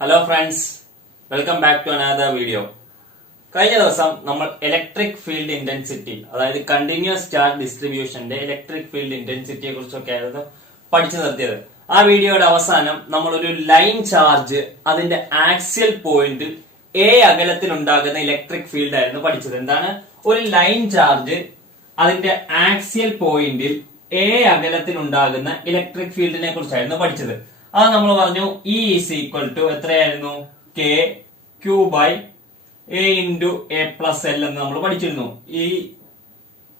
Hello friends, welcome back to another video. കഴിഞ്ഞ ദിവസം നമ്മൾ ഇലക്ട്രിക് ഫീൽഡ് ഇന്റൻസിറ്റി, അതായത് കണ്ടിന്യൂസ് ചാർജ് ഡിസ്ട്രിബ്യൂഷന്റെ ഇലക്ട്രിക് ഫീൽഡ് ഇന്റൻസിറ്റിയെ കുറിച്ചൊക്കെ ആയിരുന്നു പഠിച്ചു നിർത്തിയത്. ആ വീഡിയോയുടെ അവസാനം നമ്മൾ ഒരു ലൈൻ ചാർജ് അതിന്റെ ആക്സിയൽ പോയിന്റിൽ എ അകലത്തിൽ ഉണ്ടാകുന്ന ഇലക്ട്രിക് ഫീൽഡ് ആയിരുന്നു പഠിച്ചത്. എന്താണ് ഒരു ലൈൻ ചാർജ് അതിന്റെ ആക്സിയൽ പോയിന്റിൽ എ അകലത്തിൽ ഉണ്ടാകുന്ന ഇലക്ട്രിക് ഫീൽഡിനെ കുറിച്ചായിരുന്നു പഠിച്ചത്. അത് നമ്മൾ പറഞ്ഞു ഇ ഈസ് ഈക്വൽ ടു എത്രയായിരുന്നു, K Q by A into A plus L എന്ന് നമ്മൾ പഠിച്ചിരുന്നു. ഈ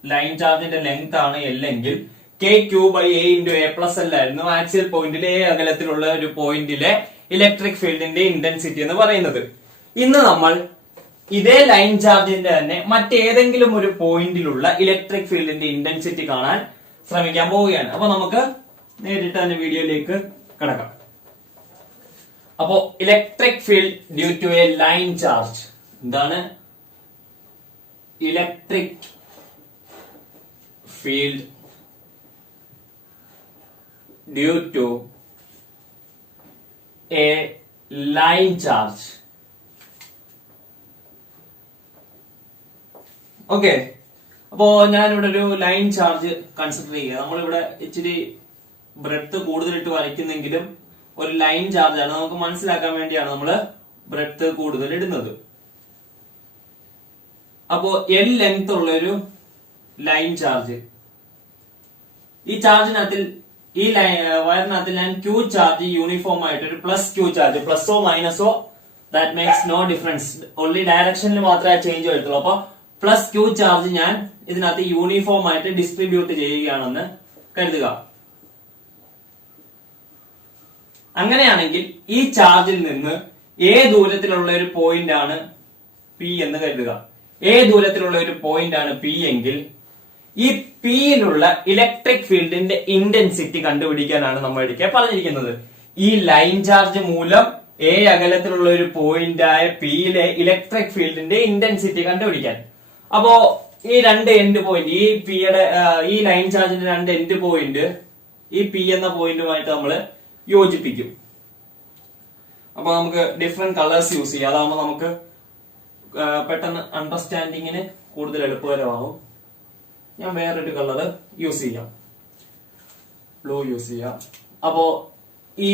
ലൈൻ ചാർജിന്റെ ലെങ്ത് ആണ് എൽ എങ്കിൽ K Q by A into A plus L ആയിരുന്നു ആക്സിയൽ പോയിന്റിൽ എ അകലത്തിലുള്ള ഒരു പോയിന്റിലെ ഇലക്ട്രിക് ഫീൽഡിന്റെ ഇന്റൻസിറ്റി എന്ന് പറയുന്നത്. ഇന്ന് നമ്മൾ ഇതേ ലൈൻ ചാർജിന്റെ തന്നെ മറ്റേതെങ്കിലും ഒരു പോയിന്റിലുള്ള ഇലക്ട്രിക് ഫീൽഡിന്റെ ഇന്റൻസിറ്റി കാണാൻ ശ്രമിക്കാൻ പോവുകയാണ്. അപ്പൊ നമുക്ക് നേരിട്ട് തന്നെ വീഡിയോയിലേക്ക് കിടക്കാം. അപ്പോ electric field due to a line charge. എന്താണ് electric field due to a line charge? Okay, അപ്പോ ഞാനിവിടെ ഒരു ലൈൻ ചാർജ് കൺസിഡർ ചെയ്യുക. നമ്മളിവിടെ ഇച്ചിരി ബ്രെഡ്ത്ത് കൂടുതലിട്ട് വരയ്ക്കുന്നെങ്കിലും ഒരു ലൈൻ ചാർജ് ആണ്, നമുക്ക് മനസ്സിലാക്കാൻ വേണ്ടിയാണ് നമ്മൾ ബ്രെഡ്ത്ത് കൂടുതൽ ഇടുന്നത്. അപ്പോ എൽ ലെങ്ത് ഉള്ള ഒരു ലൈൻ ചാർജ്, ഈ ചാർജിനകത്തിൽ ഈ വയറിനകത്തിൽ ഞാൻ ക്യൂ ചാർജ് യൂണിഫോം ആയിട്ട് ഒരു പ്ലസ് ക്യൂ ചാർജ്, പ്ലസോ മൈനസോ that makes no difference, only ഡയറക്ഷനിൽ മാത്രമേ ചേഞ്ച് വരത്തുള്ളൂ. അപ്പൊ പ്ലസ് ക്യൂ ചാർജ് ഞാൻ ഇതിനകത്ത് യൂണിഫോം ആയിട്ട് ഡിസ്ട്രിബ്യൂട്ട് ചെയ്യുകയാണെന്ന് കരുതുക. അങ്ങനെയാണെങ്കിൽ ഈ ചാർജിൽ നിന്ന് ഏ ദൂരത്തിലുള്ള ഒരു പോയിന്റ് ആണ് പി എന്ന് കരുതുക. ഏ ദൂരത്തിലുള്ള ഒരു പോയിന്റ് ആണ് പി എങ്കിൽ ഈ പിയിലുള്ള ഇലക്ട്രിക് ഫീൽഡിന്റെ ഇന്റൻസിറ്റി കണ്ടുപിടിക്കാനാണ് നമ്മൾ ഒരിക്കൽ പറഞ്ഞിരിക്കുന്നത്. ഈ ലൈൻ ചാർജ് മൂലം എ അകലത്തിലുള്ള ഒരു പോയിന്റ് ആയ പിയിലെ ഇലക്ട്രിക് ഫീൽഡിന്റെ ഇന്റൻസിറ്റി കണ്ടുപിടിക്കാൻ. അപ്പോ ഈ രണ്ട് എൻഡ് പോയിന്റ്, ഈ പിയുടെ ഈ ലൈൻ ചാർജിന്റെ രണ്ട് എൻഡ് പോയിന്റ് ഈ പി എന്ന പോയിന്റുമായിട്ട് നമ്മൾ യോജിപ്പിക്കും. അപ്പൊ നമുക്ക് ഡിഫറെന്റ് കളേഴ്സ് യൂസ് ചെയ്യാം. അതാകുമ്പോൾ നമുക്ക് പെട്ടെന്ന് അണ്ടർസ്റ്റാൻഡിങ്ങിന് കൂടുതൽ എളുപ്പകരമാവും. ഞാൻ വേറൊരു കളർ യൂസ് ചെയ്യാം, ബ്ലൂ യൂസ് ചെയ്യാം. അപ്പോ ഈ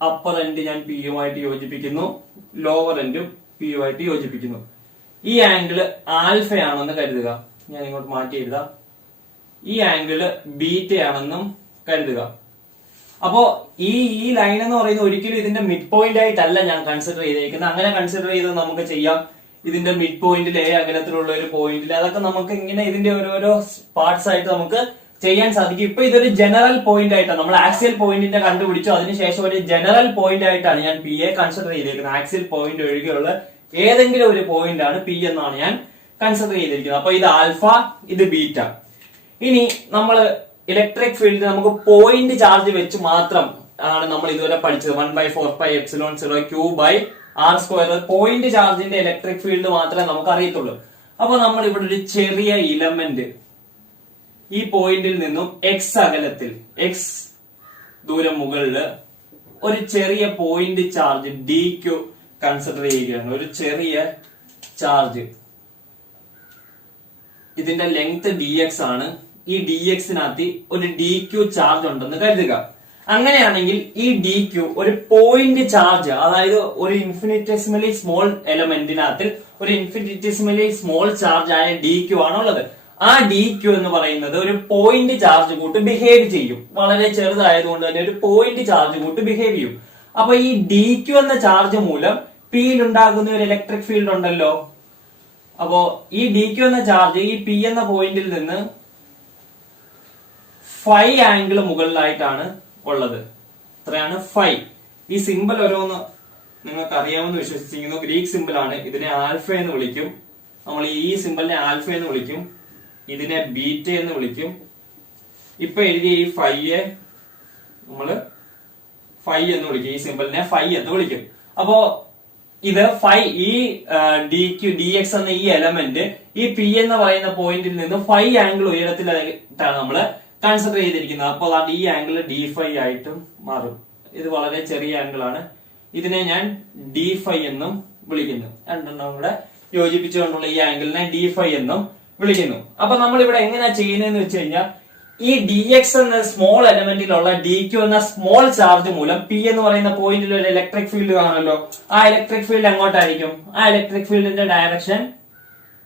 അപ്പർ എൻഡ് ഞാൻ പി യുമായിട്ട് യോജിപ്പിക്കുന്നു, ലോവർ എൻഡും പി യുമായിട്ട് യോജിപ്പിക്കുന്നു. ഈ ആംഗിള് ആൽഫയാണെന്ന് കരുതുക. ഞാൻ ഇങ്ങോട്ട് മാറ്റി എഴുതാം. ഈ ആംഗിള് ബീറ്റയാണെന്നും കരുതുക. അപ്പോ ഈ ലൈൻ എന്ന് പറയുന്നത് ഒരിക്കലും ഇതിന്റെ മിഡ് പോയിന്റ് ആയിട്ടല്ല ഞാൻ കൺസിഡർ ചെയ്തേക്കുന്നത്. അങ്ങനെ കൺസിഡർ ചെയ്ത് നമുക്ക് ചെയ്യാം. ഇതിന്റെ മിഡ് പോയിന്റിൽ എ അകലത്തിലുള്ള ഒരു പോയിന്റിൽ അതൊക്കെ നമുക്ക് ഇങ്ങനെ ഇതിന്റെ ഓരോരോ പാർട്സ് ആയിട്ട് നമുക്ക് ചെയ്യാൻ സാധിക്കും. ഇപ്പൊ ഇതൊരു ജനറൽ പോയിന്റ് ആയിട്ടാണ് നമ്മൾ ആക്സിയൽ പോയിന്റിന്റെ കണ്ടുപിടിച്ചു. അതിനുശേഷം ഒരു ജനറൽ പോയിന്റ് ആയിട്ടാണ് ഞാൻ പി എ കൺസിഡർ ചെയ്തേക്കുന്നത്. ആക്സിയൽ പോയിന്റ് ഒഴികെയുള്ള ഏതെങ്കിലും ഒരു പോയിന്റ് ആണ് പി എന്നാണ് ഞാൻ കൺസിഡർ ചെയ്തിരിക്കുന്നത്. അപ്പൊ ഇത് ആൽഫ, ഇത് ബീറ്റ. ഇനി നമ്മൾ ഇലക്ട്രിക് ഫീൽഡ് നമുക്ക് പോയിന്റ് ചാർജ് വെച്ച് മാത്രം ആണ് നമ്മൾ ഇതുവരെ പഠിച്ചത്. 1/4πε0 Q by R square. Point ചാർജിന്റെ ഇലക്ട്രിക് ഫീൽഡ് മാത്രമേ നമുക്ക് അറിയത്തുള്ളൂ. അപ്പൊ നമ്മൾ ഇവിടെ ഒരു ചെറിയ ഇലമെന്റ് ഈ പോയിന്റിൽ നിന്നും എക്സ് അകലത്തിൽ, എക്സ് ദൂരം മുകളില് ഒരു ചെറിയ point charge D Q consider ചെയ്യുകയാണ്. ഒരു ചെറിയ ചാർജ്, ഇതിന്റെ ലെങ്ത് ഡി എക്സ് ആണ്. ഈ ഡി എക്സിനകത്ത് ഒരു ഡി ക്യു ചാർജ് ഉണ്ടെന്ന് കരുതുക. അങ്ങനെയാണെങ്കിൽ ഈ ഡി ക്യു ഒരു പോയിന്റ് ചാർജ്, അതായത് ഒരു ഇൻഫിനിറ്റെസിമലി സ്മോൾ എലമെന്റിനകത്ത് ഒരു ഇൻഫിനിറ്റെസിമലി സ്മോൾ ചാർജ് ആയ ഡി ക്യു ആണുള്ളത്. ആ ഡി ക്യു എന്ന് പറയുന്നത് ഒരു പോയിന്റ് ചാർജ് കൂട്ട് ബിഹേവ് ചെയ്യും. വളരെ ചെറുതായതുകൊണ്ട് തന്നെ ഒരു പോയിന്റ് ചാർജ് കൂട്ട് ബിഹേവ് ചെയ്യും. അപ്പൊ ഈ ഡി ക്യു എന്ന ചാർജ് മൂലം പിയിൽ ഉണ്ടാകുന്ന ഒരു ഇലക്ട്രിക് ഫീൽഡ് ഉണ്ടല്ലോ. അപ്പോ ഈ ഡി ക്യു എന്ന ചാർജ് ഈ പി എന്ന പോയിന്റിൽ നിന്ന് ഫൈ ആംഗിൾ മുകളിലായിട്ടാണ് ഉള്ളത്. എത്രയാണ്? ഫൈ. ഈ സിമ്പിൾ ഓരോന്ന് നിങ്ങൾക്ക് അറിയാമെന്ന് വിശ്വസിച്ചിരിക്കുന്നു. ഗ്രീക്ക് സിമ്പിൾ ആണ്. ഇതിനെ ആൽഫ എന്ന് വിളിക്കും. നമ്മൾ ഈ സിമ്പിളിനെ ആൽഫ എന്ന് വിളിക്കും, ഇതിനെ ബീറ്റ എന്ന് വിളിക്കും. ഇപ്പൊ എഴുതിയ ഈ ഫൈയെ നമ്മള് ഫൈ എന്ന് വിളിക്കും, ഈ സിമ്പിളിനെ ഫൈ എന്ന് വിളിക്കും. അപ്പോ ഇത് ഫൈ, ഈ ഡി എക്സ് എന്ന ഈ എലമെന്റ് ഈ പി എന്ന് പറയുന്ന പോയിന്റിൽ നിന്ന് ഫൈ ആംഗിൾ ഉയരത്തിലായിട്ടാണ് നമ്മള് കൺസിഡർ ചെയ്തിരിക്കുന്നത്. അപ്പോൾ ഈ ആംഗിൾ ഡി ഫൈ ആയിട്ടും മാറും. ഇത് വളരെ ചെറിയ ആംഗിൾ ആണ്. ഇതിനെ ഞാൻ d5 എന്നും വിളിക്കുന്നു. രണ്ടെണ്ണം കൂടെ യോജിപ്പിച്ചുകൊണ്ടുള്ള ഈ ആംഗിളിനെ d5 എന്നും വിളിക്കുന്നു. അപ്പൊ നമ്മൾ ഇവിടെ എങ്ങനെയാ ചെയ്യുന്നതെന്ന് വെച്ച് കഴിഞ്ഞാൽ ഈ dx എന്ന സ്മോൾ എലമെന്റിലുള്ള dq എന്ന സ്മോൾ ചാർജ് മൂലം p എന്ന് പറയുന്ന പോയിന്റിൽ ഒരു ഇലക്ട്രിക് ഫീൽഡ് കാണുമല്ലോ. ആ ഇലക്ട്രിക് ഫീൽഡ് എങ്ങോട്ടായിരിക്കും? ആ ഇലക്ട്രിക് ഫീൽഡിന്റെ ഡയറക്ഷൻ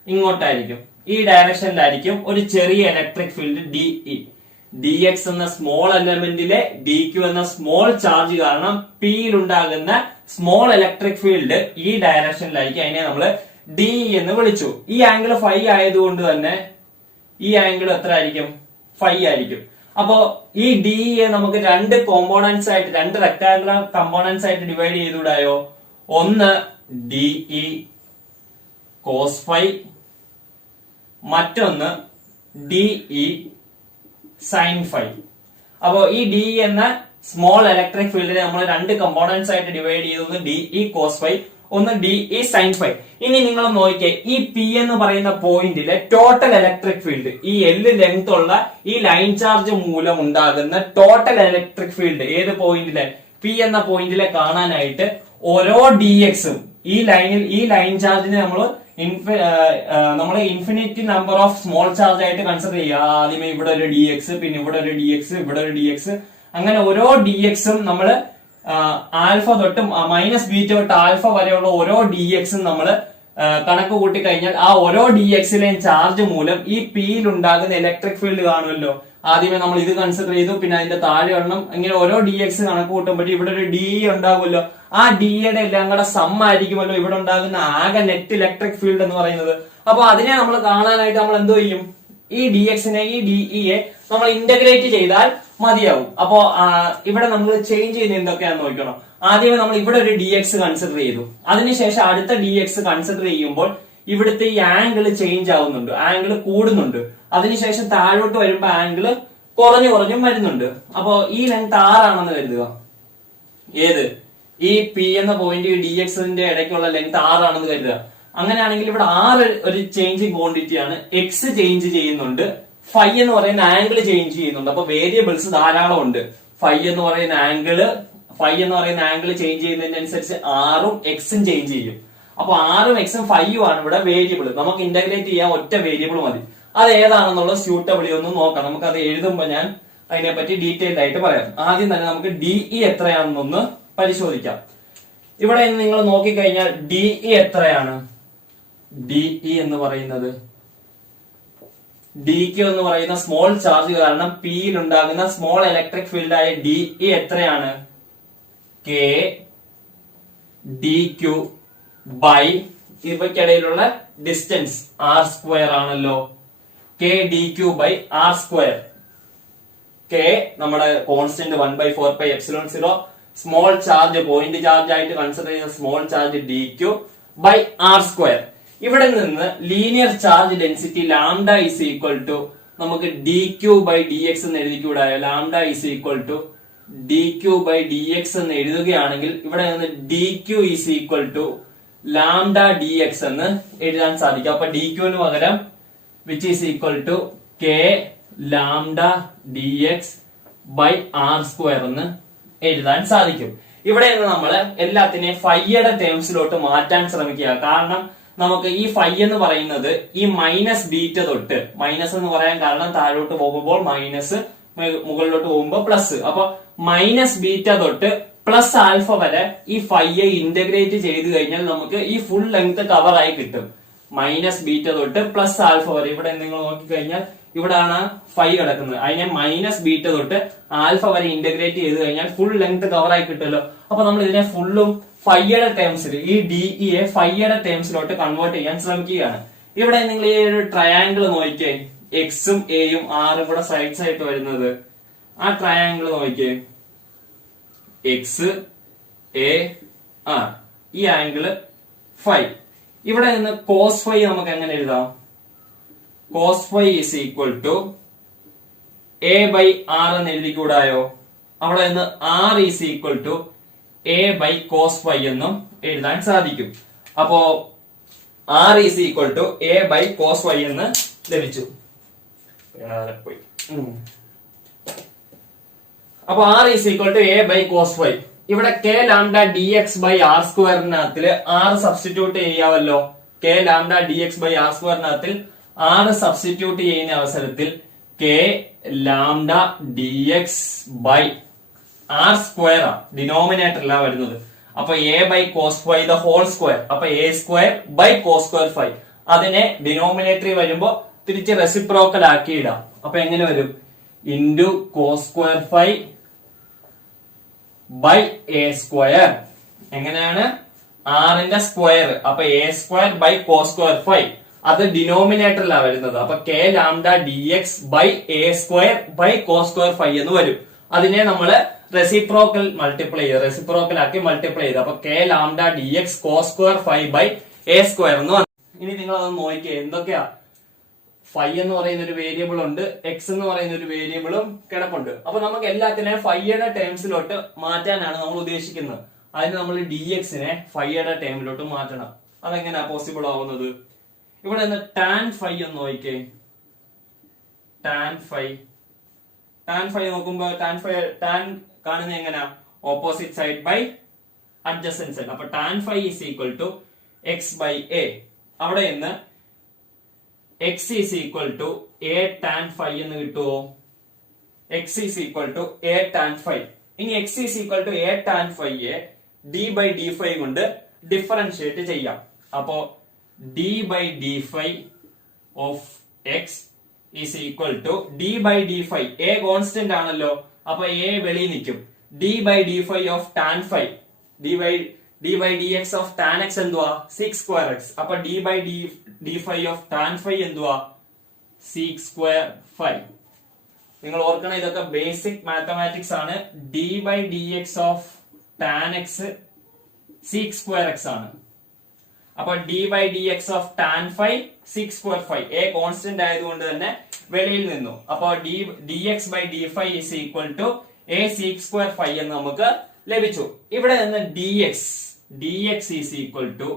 ഇങ്ങോട്ടായിരിക്കും. ഈ ഡയറക്ഷനിലായിരിക്കും ഒരു ചെറിയ ഇലക്ട്രിക് ഫീൽഡ് dE. dx എന്ന സ്മോൾ എലമെന്റിലെ dq എന്ന സ്മോൾ ചാർജ് കാരണം p യിൽ ഉണ്ടാകുന്ന സ്മോൾ ഇലക്ട്രിക് ഫീൽഡ് ഈ ഡയറക്ഷനിലായിരിക്കും. അതിനെ നമ്മൾ d എന്ന് വിളിച്ചു. ഈ ആംഗിൾ ഫൈ ആയതുകൊണ്ട് തന്നെ ഈ ആംഗിൾ എത്ര ആയിരിക്കും? ഫൈ ആയിരിക്കും. അപ്പോ ഈ ഡി യെ നമുക്ക് രണ്ട് കോമ്പോണൻസ് ആയിട്ട്, രണ്ട് റെക്ടാങ്കുലർ കമ്പോണൻസ് ആയിട്ട് ഡിവൈഡ് ചെയ്തുകൂടായോ? ഒന്ന് ഡിഇ കോസ് ഫൈ, മറ്റൊന്ന് ഡിഇ സൈൻ ഫൈ. അപ്പോ ഈ ഡി എന്ന സ്മോൾ ഇലക്ട്രിക് ഫീൽഡിനെ നമ്മൾ രണ്ട് കമ്പോണൻസ് ആയിട്ട് ഡിവൈഡ് ചെയ്തു. ഒന്ന് ഡിഇ കോസ് ഫൈ, ഒന്ന് ഡിഇ സൈൻ ഫൈ. ഇനി നിങ്ങൾ നോക്കിയേ, ഈ പി എന്ന് പറയുന്ന പോയിന്റിലെ ടോട്ടൽ ഇലക്ട്രിക് ഫീൽഡ്, ഈ എൽ ലെങ്ത് ഉള്ള ഈ ലൈൻ ചാർജ് മൂലം ഉണ്ടാകുന്ന ടോട്ടൽ ഇലക്ട്രിക് ഫീൽഡ് ഏത് പോയിന്റിലെ? പി എന്ന പോയിന്റിലെ കാണാനായിട്ട് ഓരോ ഡിഎക്സും ഈ ലൈൻ ചാർജിനെ നമ്മൾ infinity number of small charge ആയിട്ട് കൺസിഡർ ചെയ്യുക. ആദ്യമേ ഇവിടെ ഒരു ഡിഎക്സ്, പിന്നെ ഇവിടെ ഒരു ഡിഎക്സ്, ഇവിടെ ഒരു ഡിഎക്സ്, അങ്ങനെ ഓരോ ഡിഎക്സും നമ്മൾ ആൽഫ തൊട്ട് മൈനസ് ബീറ്റ തൊട്ട് ആൽഫ വരെയുള്ള ഓരോ ഡിഎക്സും നമ്മൾ കണക്ക് കൂട്ടി കഴിഞ്ഞാൽ ആ ഓരോ ഡിഎക്സിലെയും ചാർജ് മൂലം ഈ പിയിൽ ഉണ്ടാകുന്ന ഇലക്ട്രിക് ഫീൽഡ് കാണുമല്ലോ. ആദ്യമേ നമ്മൾ ഇത് കൺസിഡർ ചെയ്തു, പിന്നെ അതിന്റെ താഴെ എണ്ണം, ഇങ്ങനെ ഓരോ ഡിഎക്സ് കണക്ക് കൂട്ടുമ്പോൾ ഇവിടെ ഒരു ഡി ഉണ്ടാകുമല്ലോ. ആ ഡിയുടെ എല്ലാം കൂടെ സം ആയിരിക്കുമല്ലോ ഇവിടെ ഉണ്ടാകുന്ന ആകെ നെറ്റ് ഇലക്ട്രിക് ഫീൽഡ് എന്ന് പറയുന്നത്. അപ്പൊ അതിനെ നമ്മൾ കാണാനായിട്ട് നമ്മൾ എന്തോ ചെയ്യും? ഈ ഡിഎക്സിനെ, ഈ ഡിഇയെ നമ്മൾ ഇന്റഗ്രേറ്റ് ചെയ്താൽ മതിയാവും. അപ്പോ ഇവിടെ നമ്മൾ ചേഞ്ച് ചെയ്യുന്ന എന്തൊക്കെയാന്ന് നോക്കണം. ആദ്യമേ നമ്മൾ ഇവിടെ ഒരു ഡിഎക്സ് കൺസിഡർ ചെയ്തു. അതിനുശേഷം അടുത്ത ഡിഎക്സ് കൺസിഡർ ചെയ്യുമ്പോൾ ഇവിടുത്തെ ഈ ആംഗിൾ ചേഞ്ച് ആവുന്നുണ്ട്, ആംഗിൾ കൂടുന്നുണ്ട്. അതിനുശേഷം താഴോട്ട് വരുമ്പോ ആംഗിൾ കുറഞ്ഞും വരുന്നുണ്ട്. അപ്പോ ഈ ലെങ്ത് 6 ആണെന്ന് കരുതുക. ഏത്? ഈ പി എന്ന പോയിന്റ് ഡിഎക്സിന്റെ ഇടയ്ക്കുള്ള ലെങ്ത് 6 ആണെന്ന് കരുതുക. അങ്ങനെയാണെങ്കിൽ ഇവിടെ 6 ഒരു ചേഞ്ചിങ് ക്വാണ്ടിറ്റി ആണ്. എക്സ് ചേഞ്ച് ചെയ്യുന്നുണ്ട്, ഫൈ എന്ന് പറയുന്ന ആംഗിൾ ചേഞ്ച് ചെയ്യുന്നുണ്ട്. അപ്പൊ വേരിയബിൾസ് ധാരാളം ഉണ്ട്. ഫൈ എന്ന് പറയുന്ന ആംഗിൾ ചേഞ്ച് ചെയ്യുന്നതിനനുസരിച്ച് ആറും എക്സും ചേഞ്ച് ചെയ്യും. അപ്പൊ ആറും എക്സും ഫൈയും ആണ് ഇവിടെ വേരിയബിൾ. നമുക്ക് ഇന്റഗ്രേറ്റ് ചെയ്യാൻ ഒറ്റ വേരിയബിൾ മതി. അത് ഏതാണെന്നുള്ള സ്യൂട്ടബിളി ഒന്ന് നോക്കാം. നമുക്ക് അത് എഴുതുമ്പോൾ ഞാൻ അതിനെപ്പറ്റി ഡീറ്റെയിൽഡ് ആയിട്ട് പറയാം. ആദ്യം തന്നെ നമുക്ക് ഡിഇ എത്രയാണെന്നൊന്ന് പരിശോധിക്കാം. ഇവിടെ നിങ്ങൾ നോക്കിക്കഴിഞ്ഞാൽ ഡിഇ എത്രയാണ്? ഡിഇ എന്ന് പറയുന്നത് dq എന്ന് പറയുന്ന സ്മോൾ ചാർജ് കാരണം പിയിൽ ഉണ്ടാകുന്ന സ്മോൾ ഇലക്ട്രിക് ഫീൽഡ് ആയ ഡിഇ എത്രയാണ്? കെ dq ബൈ ഇവയ്ക്കിടയിലുള്ള ഡിസ്റ്റൻസ് ആർ സ്ക്വയർ ആണല്ലോ. K dq by R square. K നമ്മുടെ constant 1/4πε0, small charge point charge ആയിട്ട് കൺസിഡർ ചെയ്യുന്ന small charge dq by R square. ഇവിടെ നിന്ന് linear charge density lambda is equal to നമുക്ക് dq by dx എന്ന് എഴുതിക്കൂടായോ? Lambda is equal to dq by dx എന്ന് എഴുതുകയാണെങ്കിൽ ഇവിടെ നിന്ന് dq is equal to lambda dx എന്ന് എഴുതാൻ സാധിക്കും. അപ്പൊ dq ന് പകരം which is equal to k lambda dx by R square എന്ന് എഴുതാൻ സാധിക്കും. ഇവിടെ നിന്ന് നമ്മൾ എല്ലാത്തിനെയും ഫൈയുടെ ടേംസിലോട്ട് മാറ്റാൻ ശ്രമിക്കുക. കാരണം നമുക്ക് ഈ ഫൈ എന്ന് പറയുന്നത് ഈ മൈനസ് ബീറ്റ തൊട്ട്, മൈനസ് എന്ന് പറയാൻ കാരണം താഴോട്ട് പോകുമ്പോൾ മൈനസ്, മുകളിലോട്ട് പോകുമ്പോൾ പ്ലസ്. അപ്പൊ മൈനസ് ബീറ്റ തൊട്ട് പ്ലസ് ആൽഫ വരെ ഈ ഫൈയെ ഇന്റഗ്രേറ്റ് ചെയ്ത് കഴിഞ്ഞാൽ നമുക്ക് ഈ ഫുൾ ലെങ്ത് കവർ ആയി കിട്ടും. മൈനസ് ബീറ്റ തൊട്ട് പ്ലസ് ആൽഫ വരെ. ഇവിടെ നിങ്ങൾ നോക്കിക്കഴിഞ്ഞാൽ ഇവിടാണ് ഫൈ കിടക്കുന്നത്. അതിനെ മൈനസ് ബീറ്റ തൊട്ട് ആൽഫ വരെ ഇന്റഗ്രേറ്റ് ചെയ്ത് കഴിഞ്ഞാൽ ഫുൾ ലെങ്ത് കവർ ആയി കിട്ടുമല്ലോ. അപ്പൊ നമ്മൾ ഇതിനെ ഫുള്ളും ഫൈയുടെ ടേംസിൽ, ഈ ഡിഇയെ ഫൈയുടെ ടേംസിലോട്ട് കൺവേർട്ട് ചെയ്യാൻ ശ്രമിക്കുകയാണ്. ഇവിടെ നിങ്ങൾ ഈ ഒരു ട്രയാങ്കിൾ നോക്കിയേ, എക്സും എയും ആറും കൂടെ സൈഡ്സ് ആയിട്ട് വരുന്നത്. ആ ട്രയാങ്കിൾ നോക്കിയേ, എക്സ് എ ആർ, ഈ ആംഗിള് ഫൈ. ഇവിടെ നിന്ന് കോസ് ഫൈ നമുക്ക് എങ്ങനെ എഴുതാം? Cos phi is equal to A by R എന്ന് എഴുതിക്കൂടായോ? അവിടെ നിന്ന് R is equal to A by cos phi എന്നും എഴുതാൻ സാധിക്കും. അപ്പോ R is equal to A by cos phi എന്ന് ലഭിച്ചു. അപ്പൊ R is equal to A by cos phi. ഇവിടെ K lambda D X by R സ്ക്വയറിനകത്തിൽ ആറ് സബ്സ്റ്റിറ്റ്യൂട്ട് ചെയ്യാമല്ലോ. K lambda D X by R സ്ക്വയറിനകത്തിൽ ആറ് സബ്സ്റ്റിറ്റ്യൂട്ട് ചെയ്യുന്ന അവസരത്തിൽ K lambda D X by R square ഡിനോമിനേറ്ററിലാ വരുന്നത്. അപ്പൊ A by cos phi the whole square. അപ്പൊ A square by cos square phi. അതിനെ ഡിനോമിനേറ്ററിൽ വരുമ്പോ തിരിച്ച് റെസിപ്രോക്കൽ ആക്കി ഇടാം. അപ്പൊ എങ്ങനെ വരും? Into cos square phi by A square. എങ്ങനെയാണ്? ആറിന്റെ സ്ക്വയർ. അപ്പൊ A square by cos square phi. അത് ഡിനോമിനേറ്ററിലാണ് വരുന്നത്. അപ്പൊ K lambda D X by A square by cos square phi എന്ന് വരും. അതിനെ നമ്മള് റെസിപ്രോക്കൽ ആക്കി മൾട്ടിപ്ലൈ ചെയ്ത് അപ്പൊ K lambda D X cos square phi by A square എന്ന് വന്നു. ഇനി നിങ്ങൾ അതൊന്ന് നോക്കിയേ, എന്തൊക്കെയാ? ഫൈ എന്ന് പറയുന്ന ഒരു വേരിയബിൾ ഉണ്ട്, എക്സ് എന്ന് പറയുന്ന ഒരു വേരിയബിളും കിടപ്പുണ്ട്. അപ്പൊ നമുക്ക് എല്ലാത്തിനെയും ഫൈയുടെ ടേംസിലോട്ട് മാറ്റാനാണ് നമ്മൾ ഉദ്ദേശിക്കുന്നത്. അതിന് നമ്മൾ ഡി എക്സിനെ ഫൈയുടെ ടേമിലോട്ട് മാറ്റണം. അതെങ്ങനെയാ പോസിബിൾ ആവുന്നത്? ഇവിടെ നിന്ന് ടാൻ ഫൈ ഒന്ന് നോക്കിക്കേ. ടാൻ ഫൈ നോക്കുമ്പോ ടാൻ കാണുന്നത് എങ്ങനെയാ? Opposite side by adjacent side. അപ്പൊ tan phi is equal to X by A. അവിടെ നിന്ന് X is equal to A tan phi എന്ന് കിട്ടുമോ? X is equal to A tan phi. ഇനി X is equal to A tan ഫൈയെ D by D phi കൊണ്ട് differentiate ചെയ്യാം. അപ്പോ D by D phi of X is equal to D by D phi. A constant ആണല്ലോ, അപ്പൊ A വെളിയിൽ നിൽക്കും. D by D phi of tan phi, D by D X of tan X എന്തുവാ? 6 square X. അപ്പൊ D by D phi of tan phi എന്തുവാ? 6 square phi. നിങ്ങൾ ഓർക്കണം, ഇതൊക്കെ ബേസിക് മാത്തമാറ്റിക്സ് ആണ്. D by D X of tan X 6 square X ആണ്. അപ്പൊ D by D X of tan phi 6 square phi. A constant ആയതുകൊണ്ട് തന്നെ വെളിയിൽ നിന്നു. അപ്പൊ D X by D phi is equal to A 6 square phi എന്ന് നമുക്ക് ലഭിച്ചു. ഇവിടെ നിന്ന് D X is equal to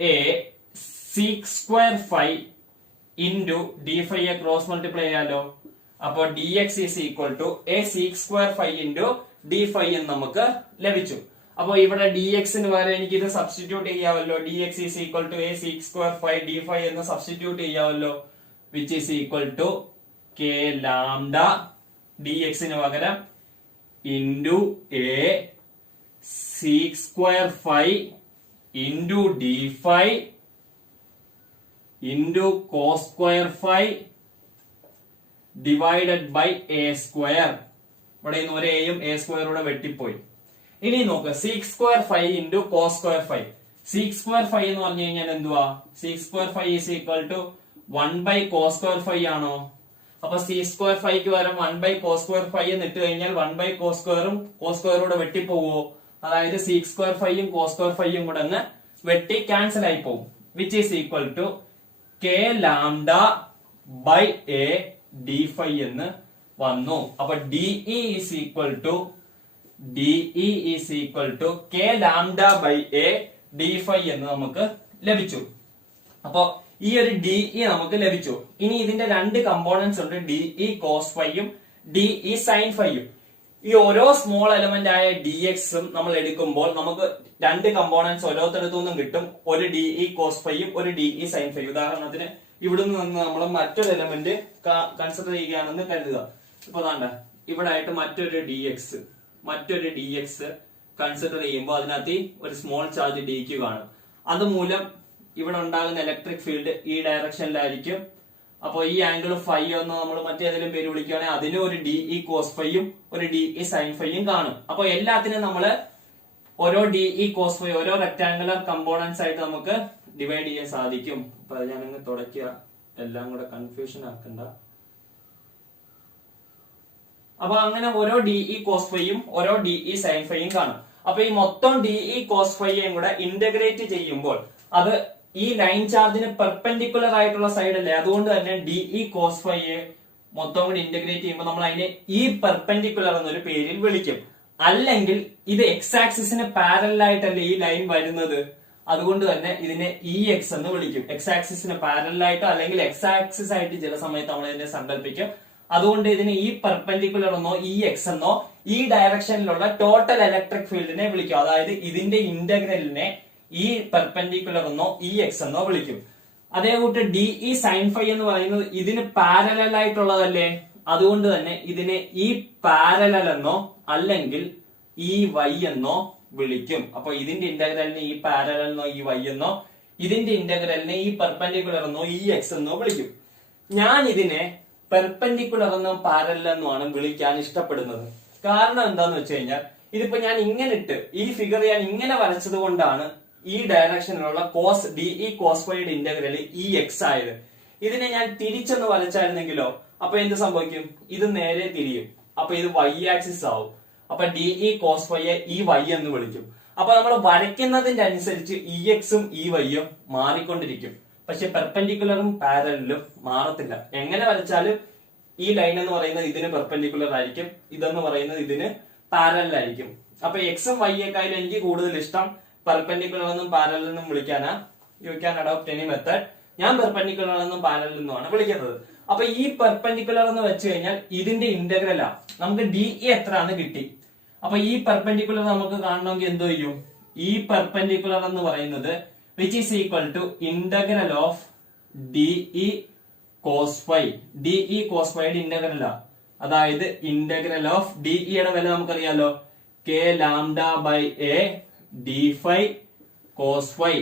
A 6 square phi into D ഫൈയെ ക്രോസ് മൾട്ടിപ്ലൈ ചെയ്യാലോ. അപ്പൊ D X is equal to A 6 square phi into D phi എന്ന് നമുക്ക് ലഭിച്ചു. അപ്പൊ ഇവിടെ ഡി എക്സിന് വരെ എനിക്ക് ഇത് സബ്സ്റ്റിറ്റ്യൂട്ട് ചെയ്യാമല്ലോ. D X is equal to A 6 square phi D phi എന്ന് സബ്സ്റ്റിറ്റ്യൂട്ട് ചെയ്യാമല്ലോ. Which is equal to K lambda D എക്സിന് പകരം into A 6 square phi into D phi into cos square phi divided by A square. ഇവിടെ നിന്ന് ഒരു എയും A സ്ക്വയറൂടെ വെട്ടിപ്പോയി. ഇനി നോക്ക്, 6 square phi into cos square phi. 6 square phi എന്ന് പറഞ്ഞു കഴിഞ്ഞാൽ എന്തുവാ? 6 square phi is equal to 1 by cos square phi ആണോ? അപ്പൊ 6 സ്ക്വയർ ഫൈക്ക് പകരം 1 ബൈ കോസ് സ്ക്വയർ ഫൈ എന്ന് ഇട്ട് കഴിഞ്ഞാൽ 1 ബൈ കോസ് സ്ക്വയറും കോസ് സ്ക്വയറൂടെ വെട്ടിപ്പോവോ? അതായത് 6 സ്ക്വയർ ഫൈയും കോസ് സ്ക്വയർ ഫൈയും കൂടെ അങ്ങ് വെട്ടി ക്യാൻസൽ ആയി പോകും. Which is equal to K lambda by A D phi എന്ന് വന്നു. അപ്പൊ D E is equal to K lambda by A D phi എന്ന് നമുക്ക് ലഭിച്ചു. അപ്പൊ ഈ ഒരു ഡിഇ നമുക്ക് ലഭിച്ചു. ഇനി ഇതിന്റെ രണ്ട് കമ്പോണൻസ് ഉണ്ട്, ഡിഇ കോസ് ഫൈയും ഡിഇ സൈൻ ഫൈയും. ഈ ഓരോ സ്മോൾ എലമെന്റ് ആയ ഡി എക്സും നമ്മൾ എടുക്കുമ്പോൾ നമുക്ക് രണ്ട് കമ്പോണൻസ് ഓരോരുത്തരത്തു നിന്നും കിട്ടും. ഒരു ഡിഇ കോസ് ഫൈയും ഒരു ഡിഇ സൈൻ ഫൈയും. ഉദാഹരണത്തിന് ഇവിടുന്ന് നിന്ന് നമ്മൾ മറ്റൊരു എലമെന്റ് കൺസിഡർ ചെയ്യുകയാണെന്ന് കരുതുക. ഇപ്പൊ താണ്ട ഇവിടെ ആയിട്ട് മറ്റൊരു ഡി എക്സ് കൺസിഡർ ചെയ്യുമ്പോൾ അതിനകത്ത് ഒരു സ്മോൾ ചാർജ് ഡിക്യു കാണും. അതുമൂലം ഇവിടെ ഉണ്ടാകുന്ന ഇലക്ട്രിക് ഫീൽഡ് ഈ ഡയറക്ഷനിലായിരിക്കും. അപ്പൊ ഈ ആംഗിൾ ഫൈ എന്ന് നമ്മൾ മറ്റേതെങ്കിലും പേര് വിളിക്കുകയാണെങ്കിൽ അതിന് ഒരു ഡിഇ കോസ് ഫൈയും ഒരു ഡിഇ സൈൻ ഫൈയും കാണും. അപ്പൊ എല്ലാത്തിനും നമ്മള് ഓരോ ഡിഇ കോസ് ഫൈ ഓരോ റെക്ടാംഗുലർ കമ്പോണൻസ് ആയിട്ട് നമുക്ക് ഡിവൈഡ് ചെയ്യാൻ സാധിക്കും. അപ്പൊ അത് ഞാനങ്ങ് തുടക്കുക, എല്ലാം കൂടെ കൺഫ്യൂഷൻ ആക്കണ്ട. അപ്പൊ അങ്ങനെ ഓരോ ഡിഇ കോസ് ഫൈയും ഓരോ ഡിഇ സൈൻ ഫൈയും കാണും. അപ്പൊ ഈ മൊത്തം ഡിഇ കോസ് ഫൈയും കൂടെ ഇന്റഗ്രേറ്റ് ചെയ്യുമ്പോൾ അത് ഈ ലൈൻ ചാർജിന് പെർപെൻഡിക്കുലർ ആയിട്ടുള്ള സൈഡ് അല്ലേ, അതുകൊണ്ട് തന്നെ ഡിഇ കോസ് ഫൈയെ മൊത്തം കൂടി ഇന്റഗ്രേറ്റ് ചെയ്യുമ്പോൾ നമ്മൾ അതിനെ ഈ പെർപെൻഡിക്കുലർ എന്നൊരു പേരിൽ വിളിക്കും. അല്ലെങ്കിൽ ഇത് എക്സ് ആക്സിസിന് പാരലൽ ആയിട്ടല്ലേ ഈ ലൈൻ വരുന്നത്, അതുകൊണ്ട് തന്നെ ഇതിനെ ഇ എക്സ് എന്ന് വിളിക്കും. എക്സ് ആക്സിസിന് പാരലൽ ആയിട്ടോ അല്ലെങ്കിൽ എക്സ് ആക്സിസ് ആയിട്ട് ചില സമയത്ത് നമ്മൾ ഇതിനെ സങ്കല്പിക്കും. അതുകൊണ്ട് ഇതിന് ഈ പെർപെൻഡിക്കുലർ എന്നോ ഈ എക്സ് എന്നോ ഈ ഡയറക്ഷനിലുള്ള ടോട്ടൽ ഇലക്ട്രിക് ഫീൽഡിനെ വിളിക്കും. അതായത് ഇതിന്റെ ഇന്റഗ്രലിനെ ഈ പെർപെൻഡിക്കുലർ എന്നോ ഈ എക്സ് എന്നോ വിളിക്കും. അതേ കൂട്ട് ഡി ഇ സൈൻ ഫൈ എന്ന് പറയുന്നത് ഇതിന് പാരലൽ ആയിട്ടുള്ളതല്ലേ, അതുകൊണ്ട് തന്നെ ഇതിനെ ഈ പാരലൽ എന്നോ അല്ലെങ്കിൽ ഈ വൈ എന്നോ വിളിക്കും. അപ്പൊ ഇതിന്റെ ഇന്റഗ്രലിനെ ഈ പാരലൽ എന്നോ ഈ വൈ എന്നോ, ഇതിന്റെ ഇന്റഗ്രലിനെ ഈ പെർപെൻഡിക്കുലർ എന്നോ ഈ എക്സ് എന്നോ വിളിക്കും. ഞാൻ ഇതിനെ പെർപെൻഡിക്കുലർ എന്നും പാരലൽ എന്നുമാണ് വിളിക്കാൻ ഇഷ്ടപ്പെടുന്നത്. കാരണം എന്താന്ന് വെച്ച് കഴിഞ്ഞാൽ ഇതിപ്പോ ഞാൻ ഇങ്ങനെ ഇട്ട് ഈ ഫിഗർ ഞാൻ ഇങ്ങനെ വരച്ചത് കൊണ്ടാണ് ഈ ഡയറക്ഷനിലുള്ള കോസ് ഡി ഇ കോസ് ഫൈയുടെ ഇന്റഗ്രൽ ഈ എക്സ് ആയത്. ഇതിനെ ഞാൻ തിരിച്ചൊന്ന് വരച്ചായിരുന്നെങ്കിലോ അപ്പൊ എന്ത് സംഭവിക്കും? ഇത് നേരെ തിരിയും. അപ്പൊ ഇത് വൈ ആക്സിസ് ആവും. അപ്പൊ ഡി ഇ കോസ് ഫൈയെ ഈ വൈ എന്ന് വിളിക്കും. അപ്പൊ നമ്മൾ വരയ്ക്കുന്നതിന്റെ അനുസരിച്ച് ഇ എക്സും ഈ വൈയും മാറിക്കൊണ്ടിരിക്കും. പക്ഷെ പെർപെൻഡിക്കുലറും പാരലലും മാറത്തില്ല. എങ്ങനെ വരച്ചാലും ഈ ലൈൻ എന്ന് പറയുന്നത് ഇതിന് പെർപെൻഡിക്കുലർ ആയിരിക്കും, ഇതെന്ന് പറയുന്നത് ഇതിന് പാരലൽ ആയിരിക്കും. അപ്പൊ എക്സും വൈയേക്കാളും എനിക്ക് കൂടുതൽ ഇഷ്ടം പെർപെൻഡിക്കുലർ എന്നും പാരലൽ എന്നും വിളിക്കാനാ. You can adopt any method. ഞാൻ പെർപെൻഡിക്കുലർ എന്നും പാരലൽ എന്നുമാണ് വിളിക്കുന്നത്. അപ്പൊ ഈ പെർപെൻഡിക്കുലർ എന്ന് വെച്ച് കഴിഞ്ഞാൽ ഇതിന്റെ ഇന്റഗ്രലാ. നമുക്ക് ഡി ഇ എത്രയാന്ന് കിട്ടി. അപ്പൊ ഈ പെർപെൻഡിക്കുലർ നമുക്ക് കാണണമെങ്കിൽ എന്തോ ചെയ്യും? ഈ പെർപെൻഡിക്കുലർ എന്ന് പറയുന്നത് which is equal to integral of D E cos phi. D E cos ഫൈയുടെ ഇന്റഗ്രലാ. അതായത് ഇന്റഗ്രൽ ഓഫ് ഡി ഇയുടെ വില നമുക്കറിയാലോ, K lambda by A D phi cos phi.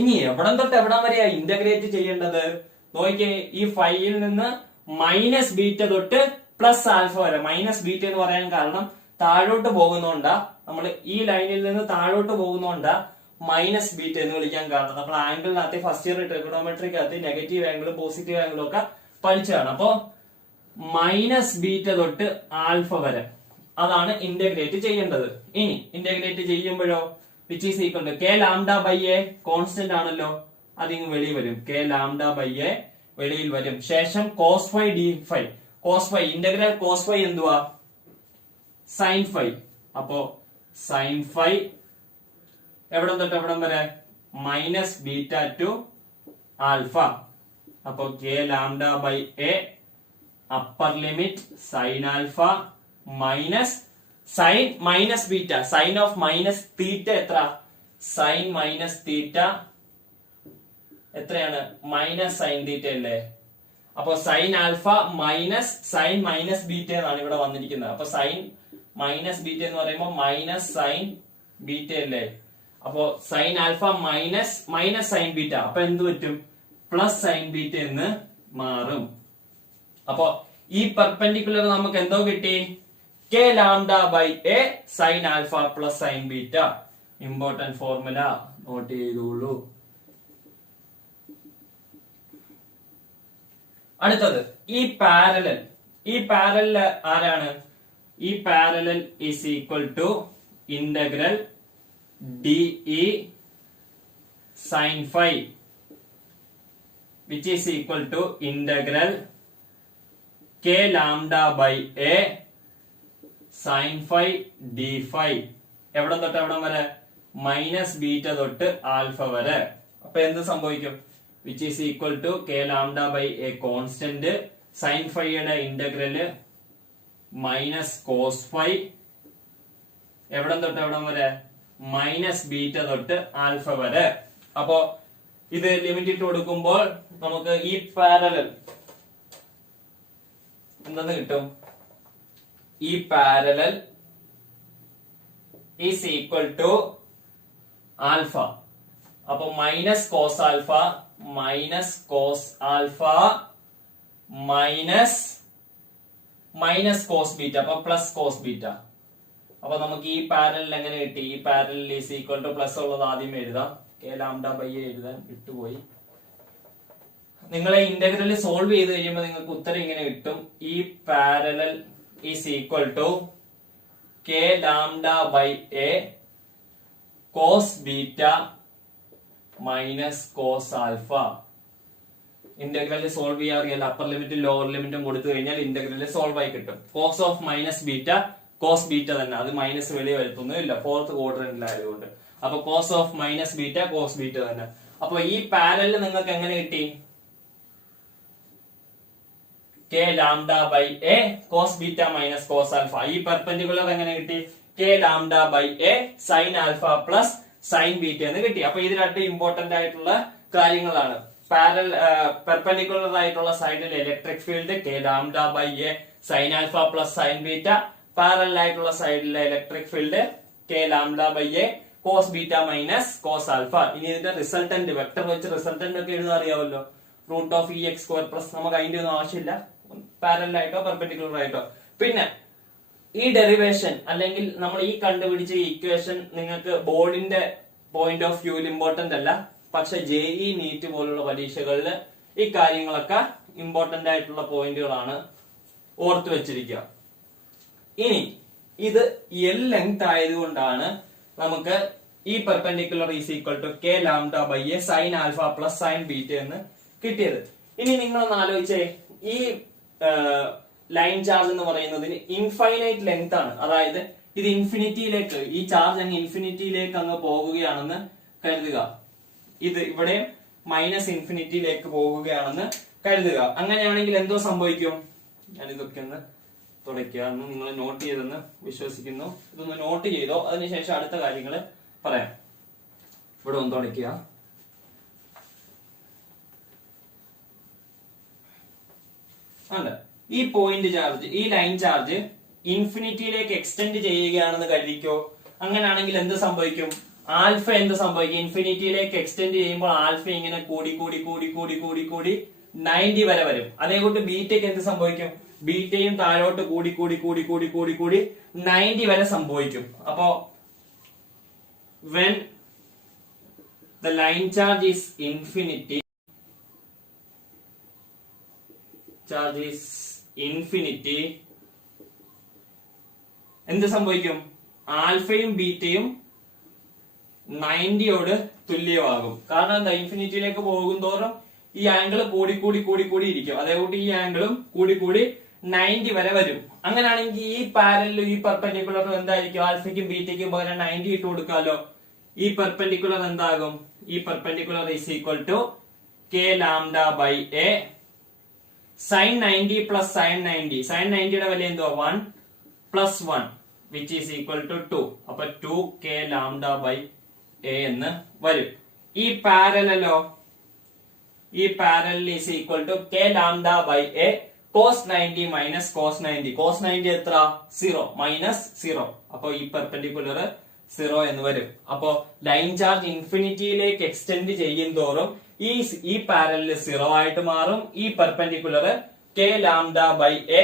ഇനി എവിടം തൊട്ട് എവിടം വരെയാ ഇന്റഗ്രേറ്റ് ചെയ്യേണ്ടത്? നോക്കിയേ, ഈ ഫൈയിൽ നിന്ന് മൈനസ് ബീറ്റ തൊട്ട് പ്ലസ് ആൽഫ വരെ. മൈനസ് ബീറ്റ എന്ന് പറയാൻ കാരണം താഴോട്ട് പോകുന്നോണ്ടാ, നമ്മൾ ഈ ലൈനിൽ നിന്ന് താഴോട്ട് പോകുന്നോണ്ടാ മൈനസ് ബീറ്റ എന്ന് വിളിക്കാൻ കാരണം. നമ്മൾ ആംഗിളിനകത്ത് ഫസ്റ്റ് ഇയർ ട്രിഗണോമെട്രിക്കകത്ത് നെഗറ്റീവ് ആംഗിളും പോസിറ്റീവ് ആംഗിളും ഒക്കെ പഠിച്ചതാണ്. അപ്പോ മൈനസ് ബീറ്റ തൊട്ട് ആൽഫ വരെ അതാണ് ഇന്റഗ്രേറ്റ് ചെയ്യേണ്ടത്. ഇനി ഇന്റഗ്രേറ്റ് ചെയ്യുമ്പോഴോ which is equal to K lambda by A constant ആണല്ലോ, അതിങ്ങ് വെളിയിൽ വരും. കെ ലാംഡ ബൈ എ വെളിയിൽ വരും. ശേഷം cos phi D phi. Cos phi integral cos phi എന്തുവാ? Sine phi. അപ്പോ സൈൻ ഫൈ എവിടം തൊട്ട് എവിടം വരെ? Minus beta to alpha. അപ്പോ K lambda by A upper limit sine alpha minus sine minus beta. Sine of minus theta എത്ര? Sine minus theta എത്രയാണ്? Minus sine theta അല്ലേ? അപ്പൊ sign alpha minus sine minus beta എന്നാണ് ഇവിടെ വന്നിരിക്കുന്നത്. അപ്പൊ sign minus beta എന്ന് പറയുമ്പോൾ മൈനസ് സൈൻ ബീറ്റ അല്ലേ? അപ്പോ sign alpha minus minus sign beta. അപ്പൊ എന്ത് പറ്റും? പ്ലസ് സൈൻ ബീറ്റ എന്ന് മാറും. അപ്പോ ഈ പെർപെൻഡിക്കുലർ നമുക്ക് എന്തോ കിട്ടി? K lambda by A sine alpha plus sine beta. Important formula note ചെയ്തോളൂ. അടുത്തത് ഈ പാരലൽ. ഈ പാരലൽ ആരാണ്? E parallel is equal to integral D E sine phi which is equal to integral K lambda by A sine phi D phi. എവിടം തൊട്ട് എവിടം വരെ? Minus beta തൊട്ട് alpha വരെ. അപ്പൊ എന്ത് സംഭവിക്കും? Which is equal to K lambda by A constant sine ഫൈയുടെ ഇന്റഗ്രല് മൈനസ് കോസ് ഫൈ. എവിടം തൊട്ട് എവിടം വരെ? മൈനസ് ബീറ്റ തൊട്ട് ആൽഫ വരെ. അപ്പോ ഇത് ലിമിറ്റ് ഇട്ട് കൊടുക്കുമ്പോൾ നമുക്ക് ഈ പാരലൽ എന്തെന്ന് കിട്ടും? E parallel is equal to alpha. അപ്പൊ minus cos alpha minus cos alpha minus minus cos beta. അപ്പൊ പ്ലസ് കോസ് ബീറ്റ. അപ്പൊ നമുക്ക് ഈ പാരലൽ എങ്ങനെ കിട്ടി? E parallel is equal to plus ഉള്ളത് ആദ്യം എഴുതാം. കെ ലാംഡ ബൈ എ എഴുതാൻ വിട്ടുപോയി. നിങ്ങളെ ഇന്റഗ്രൽ സോൾവ് ചെയ്ത് കഴിയുമ്പോൾ നിങ്ങൾക്ക് ഉത്തരം ഇങ്ങനെ കിട്ടും. E parallel is equal to K lambda by A cos beta minus cos alpha. Integral solve ചെയ്യാറിയല്ല, അപ്പർ ലിമിറ്റും ലോവർ ലിമിറ്റും കൊടുത്തു കഴിഞ്ഞാൽ ഇന്റഗ്രൽ സോൾവ് ആയി കിട്ടും. Cos of minus beta cos beta തന്നെ, അത് മൈനസ് വെളിയെ വരുത്തൊന്നുമില്ല, ഫോർത്ത് ക്വാഡ്രന്റിലായതുകൊണ്ട്. അപ്പൊ cos of minus beta cos beta തന്നെ. അപ്പൊ ഈ പാരലൽ നിങ്ങൾക്ക് എങ്ങനെ കിട്ടി? K lambda by A cos beta minus cos alpha. E perpendicular എങ്ങനെ കിട്ടി? K lambda by A sine alpha plus sine beta എന്ന് കിട്ടി. അപ്പൊ ഇത് രണ്ട് ഇമ്പോർട്ടന്റ് ആയിട്ടുള്ള കാര്യങ്ങളാണ്. പെർപെൻഡിക്കുലർ ആയിട്ടുള്ള സൈഡിൽ electric field K lambda by A sine alpha plus sine beta, parallel ആയിട്ടുള്ള സൈഡിലെ electric field K lambda by A cos beta minus cos alpha. ഇനി ഇതിന്റെ റിസൾട്ടന്റ് വെക്ടർ വെച്ച് റിസൾട്ടന്റ് ഒക്കെ എഴുതാൻ അറിയാമല്ലോ. Root of E X square plus, നമുക്ക് അതിന്റെ ഒന്നും ആവശ്യമില്ല, പാരലൽ ആയിട്ടോ പെർപെൻഡിക്കുലർ ആയിട്ടോ. പിന്നെ ഈ ഡെറിവേഷൻ അല്ലെങ്കിൽ നമ്മൾ ഈ കണ്ടുപിടിച്ച ഇക്വേഷൻ നിങ്ങൾക്ക് ബോർഡിന്റെ പോയിന്റ് ഓഫ് വ്യൂവിൽ ഇമ്പോർട്ടന്റ് അല്ല, പക്ഷെ ജെഇ നീറ്റ് പോലുള്ള പരീക്ഷകളിൽ ഈ കാര്യങ്ങളൊക്കെ ഇമ്പോർട്ടന്റ് ആയിട്ടുള്ള പോയിന്റുകളാണ്, ഓർത്തു വെച്ചിരിക്കുക. ഇനി ഇത് എൽ ലെങ്ത് ആയതുകൊണ്ടാണ് നമുക്ക് E perpendicular is equal to K lambda by A sine alpha plus sine beta എന്ന് കിട്ടിയത്. ഇനി നിങ്ങളൊന്ന് ആലോചിച്ചേ, ഈ ലൈൻ ചാർജ് എന്ന് പറയുന്നതിന് ഇൻഫൈനൈറ്റ് ലെങ്ത് ആണ്. അതായത് ഇത് ഇൻഫിനിറ്റിയിലേക്ക്, ഈ ചാർജ് അങ്ങ് ഇൻഫിനിറ്റിയിലേക്ക് അങ്ങ് പോകുകയാണെന്ന് കരുതുക. ഇത് ഇവിടെ മൈനസ് ഇൻഫിനിറ്റിയിലേക്ക് പോകുകയാണെന്ന് കരുതുക. അങ്ങനെയാണെങ്കിൽ എന്തോ സംഭവിക്കും? ഞാനിതൊക്കെ ഒന്ന് തുടയ്ക്കുക, നിങ്ങൾ നോട്ട് ചെയ്തെന്ന് വിശ്വസിക്കുന്നു. ഇതൊന്ന് നോട്ട് ചെയ്തോ, അതിനുശേഷം അടുത്ത കാര്യങ്ങൾ പറയാം. ഇവിടെ ഒന്ന് തുടയ്ക്കുക. അല്ല, ഈ പോയിന്റ് ചാർജ്, ഈ ലൈൻ ചാർജ് ഇൻഫിനിറ്റിയിലേക്ക് എക്സ്റ്റെൻഡ് ചെയ്യുകയാണെന്ന് കരുതിക്കോ. അങ്ങനെയാണെങ്കിൽ എന്ത് സംഭവിക്കും? ആൽഫ എന്ത് സംഭവിക്കും? ഇൻഫിനിറ്റിയിലേക്ക് എക്സ്റ്റെൻഡ് ചെയ്യുമ്പോൾ ആൽഫ ഇങ്ങനെ കൂടി കൂടി കൂടി കൂടി കൂടി കൂടി 90 വരെ വരും. അതേകൂട്ട് ബീറ്റയ്ക്ക് എന്ത് സംഭവിക്കും? ബീറ്റയും താഴോട്ട് കൂടി കൂടി കൂടി കൂടി കൂടി കൂടി 90 വരെ സംഭവിക്കും. അപ്പോ when the line charge is infinity, എന്ത് സംഭവിക്കും? ആൽഫയും ബീറ്റയും 90യോട് തുല്യമാകും. കാരണം എന്താ? ഇൻഫിനിറ്റിയിലേക്ക് പോകും തോറും ഈ ആംഗിൾ കൂടി കൂടി കൂടി കൂടി ഇരിക്കും. അതേകൂട്ടി ഈ ആംഗിളും കൂടി കൂടി 90 വരെ വരും. അങ്ങനെയാണെങ്കിൽ ഈ പാരലും ഈ പെർപെൻഡിക്കുലറും എന്തായിരിക്കും? ആൽഫയ്ക്കും ബീറ്റയ്ക്കും പകരം 90 ഇട്ട് കൊടുക്കാമല്ലോ. ഈ പെർപെൻഡിക്കുലർ എന്താകും? E perpendicular is equal to K lambda by A sine 90 plus sine 90. Sine 90യുടെ വില എന്തോ 1 plus 1 which is equal to 2. അപ്പൊ 2 കെ ലാംഡ ബൈ എ എന്ന് വരും. ഈ പാരലോ, E parallel is equal to K lambda by A cos 90 minus cos 90. Cos 90 എത്ര? 0 minus 0. അപ്പൊ ഈ പെർപെൻഡിക്കുലർ 0 എന്ന് വരും. അപ്പോ ലൈൻ ചാർജ് ഇൻഫിനിറ്റിയിലേക്ക് എക്സ്റ്റെൻഡ് ചെയ്യും തോറും ഈ പാരലൽ 0 ആയിട്ട് മാറും. E perpendicular K lambda by A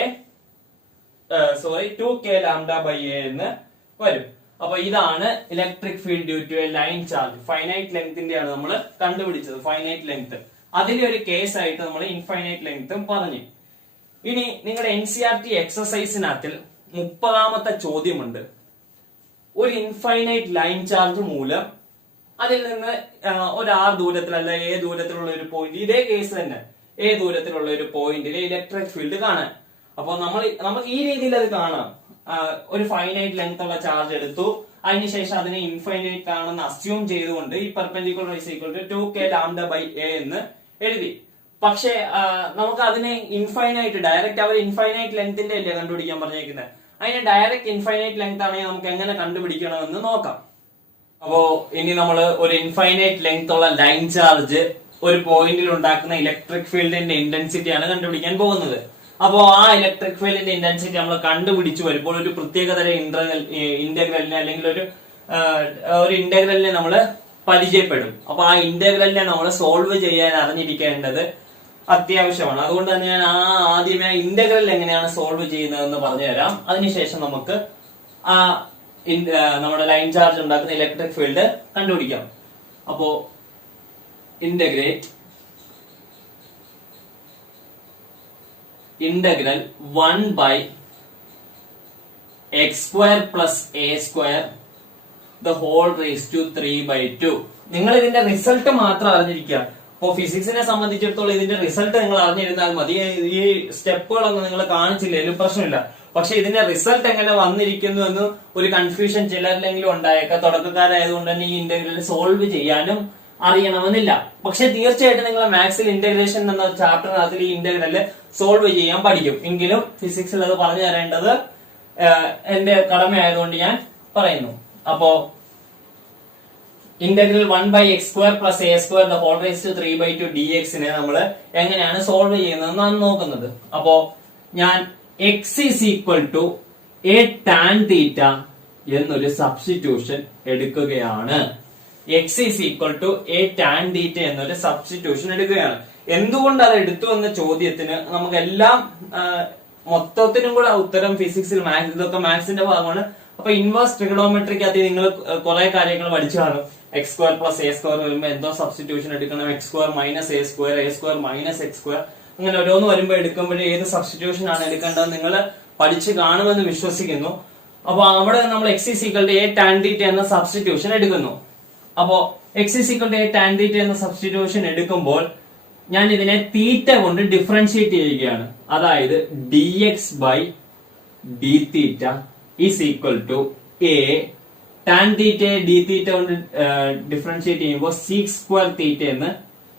2 K lambda by A എന്ന് വരും. അപ്പൊ ഇതാണ് electric field due to a line charge. Finite ലെങ്തിന്റെയാണ് നമ്മൾ കണ്ടുപിടിച്ചത്, ഫൈനൈറ്റ് ലെങ്ത്. അതിലെ ഒരു കേസ് ആയിട്ട് നമ്മൾ ഇൻഫൈനൈറ്റ് ലെങ്തും പറഞ്ഞു. ഇനി നിങ്ങളുടെ NCERT എക്സസൈസിനകത്തിൽ 30ാമത്തെ ചോദ്യമുണ്ട്. ഒരു ഇൻഫൈനൈറ്റ് ലൈൻ ചാർജ് മൂലം അതിൽ നിന്ന് ഒരു ആർ ദൂരത്തിലല്ല ഏ ദൂരത്തിലുള്ള ഒരു പോയിന്റ്, ഇതേ കേസ് തന്നെ, ഏ ദൂരത്തിലുള്ള ഒരു പോയിന്റിലെ ഇലക്ട്രിക് ഫീൽഡ് കാണാൻ. അപ്പൊ നമുക്ക് ഈ രീതിയിൽ അത് കാണാം. ഒരു ഫൈനൈറ്റ് ലെങ്ത് ഉള്ള ചാർജ് എടുത്തു, അതിനുശേഷം അതിനെ ഇൻഫൈനൈറ്റ് ആണെന്ന് അസ്യൂം ചെയ്തുകൊണ്ട് E perpendicular is equal to 2 K lambda by A എന്ന് എഴുതി. പക്ഷെ നമുക്ക് അതിനെ ഇൻഫൈനൈറ്റ്, ഡയറക്റ്റ് അവർ ഇൻഫൈനൈറ്റ് ലെങ്ത്തിന്റെ അല്ലേ കണ്ടുപിടിക്കാൻ പറഞ്ഞേക്കുന്നത്. അതിന് ഡയറക്റ്റ് ഇൻഫൈനൈറ്റ് ലെങ്ത് ആണെങ്കിൽ നമുക്ക് എങ്ങനെ കണ്ടുപിടിക്കണമെന്ന് നോക്കാം. അപ്പോ ഇനി നമ്മൾ ഒരു ഇൻഫൈനൈറ്റ് ലെങ്ത് ഉള്ള ലൈൻ ചാർജ് ഒരു പോയിന്റിൽ ഉണ്ടാക്കുന്ന ഇലക്ട്രിക് ഫീൽഡിന്റെ ഇന്റൻസിറ്റിയാണ് കണ്ടുപിടിക്കാൻ പോകുന്നത്. അപ്പോ ആ ഇലക്ട്രിക് ഫീൽഡിന്റെ ഇന്റൻസിറ്റി നമ്മൾ കണ്ടുപിടിച്ചു വരുമ്പോൾ ഒരു പ്രത്യേകതര ഇന്റഗ്രലിനെ അല്ലെങ്കിൽ ഒരു ഇന്റഗ്രലിനെ നമ്മൾ പരിചയപ്പെടും. അപ്പൊ ആ ഇന്റഗ്രലിനെ നമ്മൾ സോൾവ് ചെയ്യാൻ അറിഞ്ഞിരിക്കേണ്ടത് അത്യാവശ്യമാണ്. അതുകൊണ്ട് തന്നെ ഞാൻ ആദ്യമേ ഇന്റഗ്രൽ എങ്ങനെയാണ് സോൾവ് ചെയ്യുന്നതെന്ന് പറഞ്ഞു തരാം. അതിനുശേഷം നമുക്ക് നമ്മുടെ ലൈൻ ചാർജ് ഉണ്ടാക്കുന്ന ഇലക്ട്രിക് ഫീൽഡ് കണ്ടുപിടിക്കാം. അപ്പോ integral 1 by x square plus a square the whole raised to 3/2. നിങ്ങൾ ഇതിന്റെ റിസൾട്ട് മാത്രം അറിഞ്ഞിരിക്കുക. ഇപ്പൊ ഫിസിക്സിനെ സംബന്ധിച്ചിടത്തോളം ഇതിന്റെ റിസൾട്ട് നിങ്ങൾ അറിഞ്ഞിരുന്നാൽ മതി. ഈ സ്റ്റെപ്പുകളൊന്നും നിങ്ങൾ കാണിച്ചില്ലെങ്കിലും പ്രശ്നമില്ല. പക്ഷെ ഇതിന്റെ റിസൾട്ട് എങ്ങനെ വന്നിരിക്കുന്നു എന്ന് ഒരു കൺഫ്യൂഷൻ ചിലരിലെങ്കിലും ഉണ്ടായേക്കാം. തുടക്കക്കാരായതുകൊണ്ട് തന്നെ ഈ ഇന്റഗ്രൽ സോൾവ് ചെയ്യാനും അറിയണമെന്നില്ല. പക്ഷെ തീർച്ചയായിട്ടും നിങ്ങൾ മാത്സിൽ ഇന്റഗ്രേഷൻ എന്ന ചാപ്റ്ററിനകത്തിൽ ഈ ഇന്റഗ്രല് സോൾവ് ചെയ്യാൻ പഠിക്കും. എങ്കിലും ഫിസിക്സിൽ അത് പറഞ്ഞു തരേണ്ടത് എന്റെ കടമയായതുകൊണ്ട് ഞാൻ പറയുന്നു. അപ്പോ integral 1/x² + a² the whole raised to 3/2 dx നെ നമ്മൾ എങ്ങനെയാണ് സോൾവ് ചെയ്യുന്നതെന്നാണ് നോക്കുന്നത്. അപ്പോ ഞാൻ x is equal to a tan theta എന്നൊരു സബ്സ്റ്റിറ്റ്യൂഷൻ എടുക്കുകയാണ്. x is equal to a tan theta എന്നൊരു സബ്സ്റ്റിറ്റ്യൂഷൻ എടുക്കുകയാണ്. എന്തുകൊണ്ട് അത് എടുത്തു എന്ന ചോദ്യത്തിന് നമുക്കെല്ലാം മൊത്തത്തിനും കൂടെ ഉത്തരം ഫിസിക്സിൽ മാത്സ്, ഇതൊക്കെ മാത്സിന്റെ ഭാഗമാണ്. അപ്പൊ ഇൻവേഴ്സ് ട്രിഗണോമെട്രിക്കകത്ത് നിങ്ങൾ കുറെ കാര്യങ്ങൾ പഠിച്ചു കാണും. x² + a² വരുമ്പോ എന്തോ സബ്സ്റ്റിറ്റ്യൂഷൻ എടുക്കണം, x² - a², a² - x², അങ്ങനെ ഓരോന്ന് വരുമ്പോ എടുക്കുമ്പോഴേ ഏത് സബ്സ്റ്റിറ്റ്യൂഷൻ ആണ് എടുക്കേണ്ടത് നിങ്ങൾ പഠിച്ചു കാണുമെന്ന് വിശ്വസിക്കുന്നു. അപ്പൊ അവിടെ നമ്മൾ x is equal to a tan theta എന്ന സബ്സ്റ്റിറ്റ്യൂഷൻ എടുക്കുന്നു. അപ്പോ x is equal to a tan theta എന്ന സബ്സ്റ്റിറ്റ്യൂഷൻ എടുക്കുമ്പോൾ ഞാൻ ഇതിനെ തീറ്റ കൊണ്ട് ഡിഫറൻഷിയേറ്റ് ചെയ്യുകയാണ്. അതായത് dx/d is equal to a tan theta d theta കൊണ്ട് ഡിഫറൻഷിയേറ്റ് ചെയ്യുമ്പോൾ sec² theta എന്ന്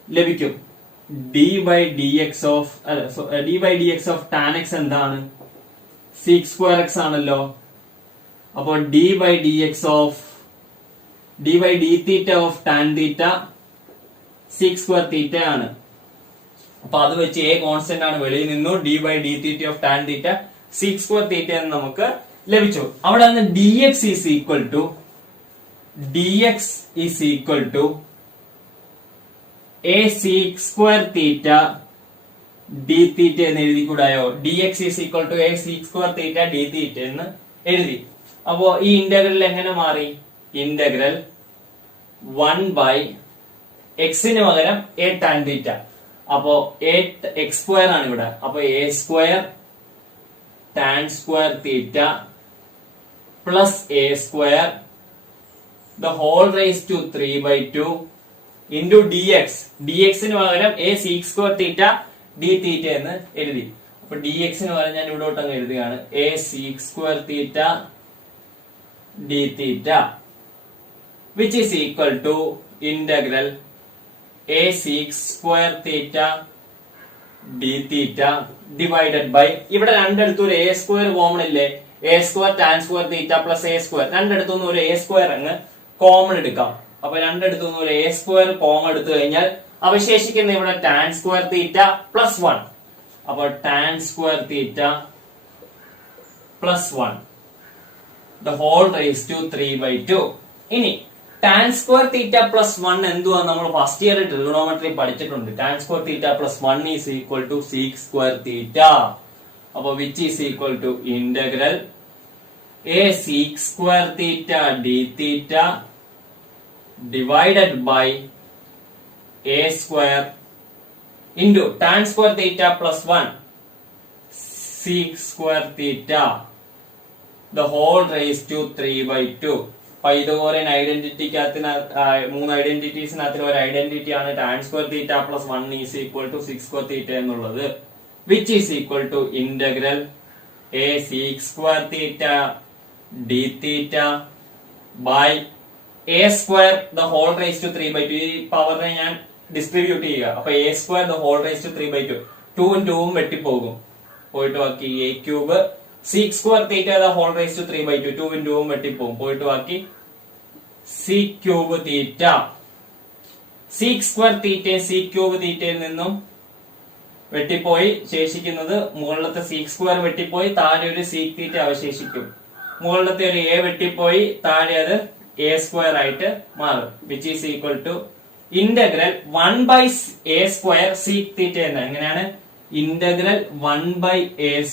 ലഭിക്കും. d/dx of tan x എന്താണ്? sec² x ആണല്ലോ. അപ്പോ d/d theta of tan theta sec² theta ആണ്. അപ്പൊ അത് വെച്ച് a കോൺസ്റ്റന്റ് ആണ്, വെളിയിൽ നിന്നു d/d theta of tan theta sec² theta എന്ന് നമുക്ക് ലഭിച്ചു. അവിടെ നിന്ന് dx is equal to a sec² theta d theta എന്ന് എഴുതിക്കൂടായോ? dx is equal to a sec² theta d theta എന്ന് എഴുതി. അപ്പോ ഈ ഇന്റഗ്രൽ എങ്ങനെ മാറി? ഇന്റഗ്രൽ 1/x ന് പകരം a tan theta. അപ്പോ x² ആണ് ഇവിടെ. അപ്പൊ a² tan² theta plus a² the whole raised to 3/2 into dx. dx ന് പകരം a sec² theta d theta എന്ന് എഴുതി. അപ്പൊ dx ന് പകരം ഞാൻ ഇവിടോട്ട് അങ്ങ് എഴുതുകയാണ് a sec² theta d theta which is equal to integral a sec² theta d theta divided by, ഇവിടെ രണ്ടിടത്തും ഒരു a² കോമൺ ഇല്ലേ? a² tan² theta plus a², രണ്ടിടത്തുനിന്ന് ഒരു a² അങ്ങ് കോമൺ എടുക്കാം. അപ്പൊ രണ്ടിടത്തുനിന്ന് ഒരു a² കോമൺ എടുത്തു കഴിഞ്ഞാൽ അവശേഷിക്കുന്ന ഇവിടെ tan² theta plus 1. അപ്പൊ tan² theta plus 1 the whole raised to 3/2. ഇനി tan² theta plus 1 എന്തുവാ? നമ്മൾ ഫസ്റ്റ് ഇയർ ട്രിഗണോമെട്രി പഠിച്ചിട്ടുണ്ട്. tan² theta plus 1 is equal to sec² theta. അപ്പൊ which is equal to integral a sec² theta d theta divided by a² into tan² theta plus 1 sec² theta the whole raised to 3/2. Pythagorean ഐഡന്റിറ്റിക്കകത്ത് 3 ഐഡന്റിറ്റീസിനകത്തിൽ ഒരു identity ആണ് tan² theta plus 1 is equal to sec² theta എന്നുള്ളത്, which is equal to integral a sec² theta d theta by a² the whole raised to 3/2. ഈ പവറിനെ ഞാൻ distribute ചെയ്യുക. അപ്പൊ a² the whole raised to 3/2, 2 ഉം 2 ഉം വെട്ടിപ്പോകും, പോയിട്ട് ബാക്കി a³ sec² theta the whole raised to 3/2, 2 ഉം 2 ഉം വെട്ടിപ്പോകും, പോയിട്ട് ബാക്കി sec³ theta. sec² theta sec³ theta യിൽ നിന്നും വെട്ടിപ്പോയി ശേഷിക്കുന്നത് മുകളിലത്തെ sec² വെട്ടിപ്പോയി താഴെ ഒരു sec theta അവശേഷിക്കും. മുകളിലത്തെ ഒരു a വെട്ടിപ്പോയി താഴെ അത് a² ആയിട്ട് മാറും, which is equal to integral 1/a² sec theta എന്ന്. എങ്ങനെയാണ്? Integral 1/a²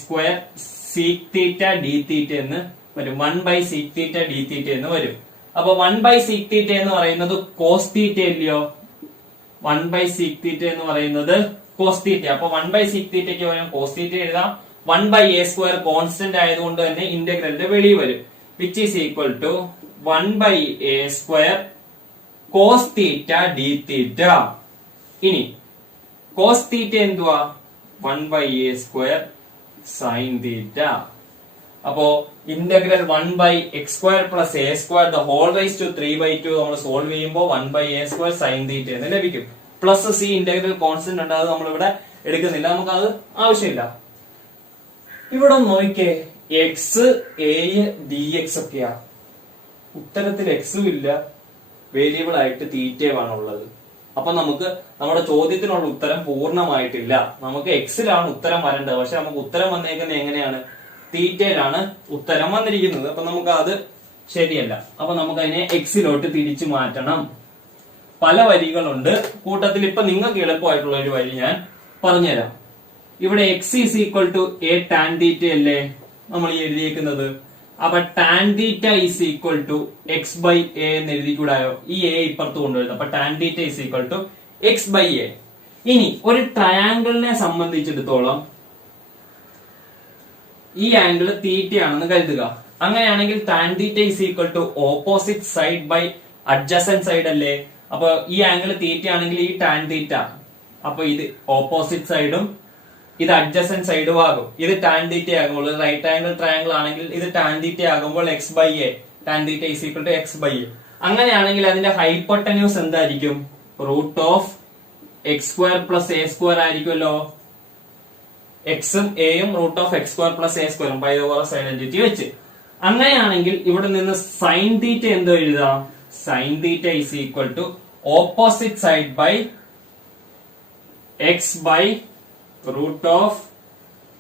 sec theta d theta എന്ന് വരും, 1/sec theta d theta എന്ന് വരും. അപ്പൊ 1/sec theta എന്ന് പറയുന്നത് cos theta ഇല്ലയോ? 1/sec theta എന്ന് പറയുന്നത് cos theta. അപ്പൊ 1/sec theta ക്ക് പകരം cos theta എഴുതാം. 1/a² കോൺസ്റ്റന്റ് ആയതുകൊണ്ട് തന്നെ ഇന്റഗ്രലിന്റെ വെളിയിൽ വരും, which is equal to 1/a² cos theta d theta. ഇനി cos theta എന്തുവാ? 1/a² sin theta. അപ്പോ integral 1/x² + a² the whole raise to 3/2 നമ്മൾ സോൾവ് ചെയ്യുമ്പോൾ 1/a² sin θ എന്ന് ലഭിക്കും. പ്ലസ് സി ഇന്റഗ്രൽ കോൺസ്റ്റന്റ് ഉണ്ട്, അത് നമ്മളിവിടെ എടുക്കുന്നില്ല, നമുക്ക് അത് ആവശ്യമില്ല. ഇവിടെ നോക്കിക്കേ, എക്സ് എ ഡി എക്സ് ഒക്കെയാ. ഉത്തരത്തിൽ എക്സും ഇല്ല, വേരിയബിൾ ആയിട്ട് തീറ്റയുമാണ് ഉള്ളത്. അപ്പൊ നമുക്ക് നമ്മുടെ ചോദ്യത്തിനുള്ള ഉത്തരം പൂർണ്ണമായിട്ടില്ല. നമുക്ക് എക്സിലാണ് ഉത്തരം വരേണ്ടത്, പക്ഷെ നമുക്ക് ഉത്തരം വന്നേക്കുന്നത് എങ്ങനെയാണ്? തീറ്റയിലാണ് ഉത്തരം വന്നിരിക്കുന്നത്. അപ്പൊ നമുക്ക് അത് ശരിയല്ല. അപ്പൊ നമുക്ക് അതിനെ എക്സിലോട്ട് തിരിച്ചു മാറ്റണം. പല വരികളുണ്ട് കൂട്ടത്തിൽ. ഇപ്പൊ നിങ്ങൾക്ക് എളുപ്പമായിട്ടുള്ള ഒരു വരി ഞാൻ പറഞ്ഞുതരാം. ഇവിടെ X is equal to A tan theta അല്ലേ നമ്മൾ ഈ എഴുതിയേക്കുന്നത്. അപ്പൊ tan theta is equal to X by A എന്ന് എഴുതിക്കൂടായോ? ഈ എ ഇപ്പുറത്ത് കൊണ്ടുവരുന്നത്. അപ്പൊ tan theta is equal to X by A. ഇനി ഒരു ട്രയാങ്കിളിനെ സംബന്ധിച്ചിടത്തോളം ഈ ആംഗിൾ തീറ്റയാണെന്ന് കരുതുക. അങ്ങനെയാണെങ്കിൽ tan theta is equal to opposite side by adjacent side അല്ലേ? അപ്പൊ ഈ ആംഗിൾ തീറ്റ ആണെങ്കിൽ ഈ ടാൻ തീറ്റ, അപ്പൊ ഇത് ഓപ്പോസിറ്റ് സൈഡും ഇത് അഡ്ജസന്റ് സൈഡും ആകും. ഇത് ടാൻ തീറ്റ ആകുമ്പോൾ റൈറ്റ് ആംഗിൾ ട്രയാംഗിൾ ആണെങ്കിൽ ഇത് ടാൻ തീറ്റ ആകുമ്പോൾ X by A, tan theta is equal to X by A. അങ്ങനെയാണെങ്കിൽ അതിന്റെ ഹൈപ്പോട്ടന്യൂസ് എന്തായിരിക്കും? റൂട്ട് ഓഫ് x² + a² ആയിരിക്കുമല്ലോ. എക്സും എയും root of x² + a² Pythagoras identity വെച്ച്. അങ്ങനെയാണെങ്കിൽ ഇവിടെ നിന്ന് സൈൻ തീറ്റ എന്തോ എഴുതാം? Sine theta is equal to opposite side by X by root of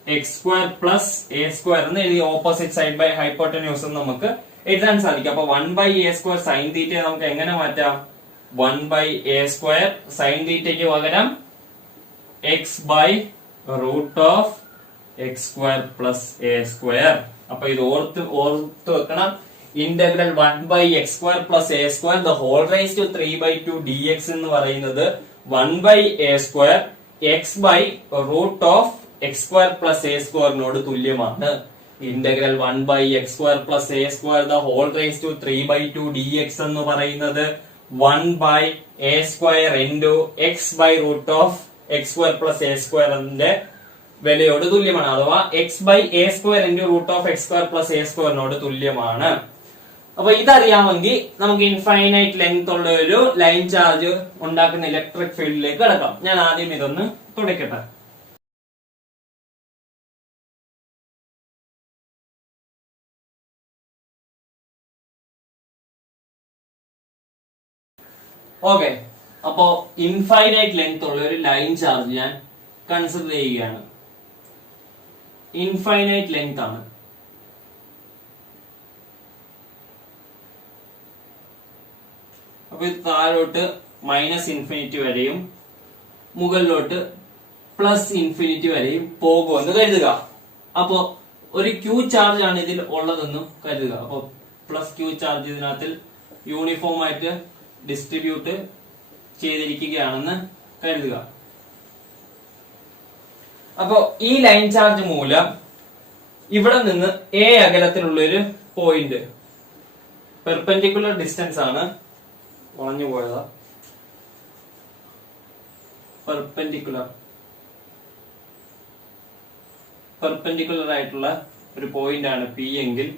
x² + a² എന്ന് എഴുതി ഓപ്പോസിറ്റ് സൈഡ് ബൈ ഹൈപ്പോട്ടന്യൂസ് നമുക്ക് എഴുതാൻ സാധിക്കും. അപ്പൊ 1/a² സൈൻ തീറ്റ നമുക്ക് എങ്ങനെ മാറ്റാം? 1/a² സൈൻ തീറ്റയ്ക്ക് പകരം X by root of x² + a². അപ്പൊ ഇത് ഓർത്ത് വെക്കണം. Integral 1/x² + a² the whole raise to 3/2 dx എന്ന് പറയുന്നത് 1/a² X by root of x² + a² നോട് തുല്യമാണ്. Integral 1/x² + a² the whole raise to 3/2 dx എന്ന് പറയുന്നത് 1/a² into X by root of x² + a² ന്റെ വിലയോട് തുല്യമാണ്. അഥവാ x/a² into root of x² + a² നോട് തുല്യമാണ്. അപ്പൊ ഇതറിയാമെങ്കിൽ നമുക്ക് ഇൻഫൈനൈറ്റ് ലെങ്ത് ഉള്ള ഒരു ലൈൻ ചാർജ് ഉണ്ടാക്കുന്ന ഇലക്ട്രിക് ഫീൽഡിലേക്ക് കടക്കാം. ഞാൻ ആദ്യം ഇതൊന്ന് തുടക്കട്ടെ. ഓക്കെ, അപ്പോ ഇൻഫൈനൈറ്റ് ലെങ്ത് ഉള്ള ഒരു ലൈൻ ചാർജ് ഞാൻ കൺസിഡർ ചെയ്യുകയാണ്. ഇൻഫൈനൈറ്റ് ലെങ്ത് ആണ്. അപ്പൊ ഇത് താഴോട്ട് -∞ വരെയും മുകളിലോട്ട് +∞ വരെയും പോകുമെന്ന് കരുതുക. അപ്പോ ഒരു ക്യൂ ചാർജ് ആണ് ഇതിൽ ഉള്ളതെന്നും കരുതുക. അപ്പൊ +q ചാർജ് ഇതിനകത്ത് യൂണിഫോം ആയിട്ട് ഡിസ്ട്രിബ്യൂട്ട് ചെയ്തിരിക്കുകയാണെന്ന് കരുതുക. അപ്പോ ഈ ലൈൻ ചാർജ് മൂലം ഇവിടെ നിന്ന് a അകലത്തിലുള്ള ഒരു പോയിന്റ്, പെർപെൻഡിക്കുലർ ഡിസ്റ്റൻസ് ആണ്, വളഞ്ഞു പോയതാ, പെർപെൻഡിക്കുലർ ആയിട്ടുള്ള ഒരു പോയിന്റ് ആണ് P എങ്കിൽ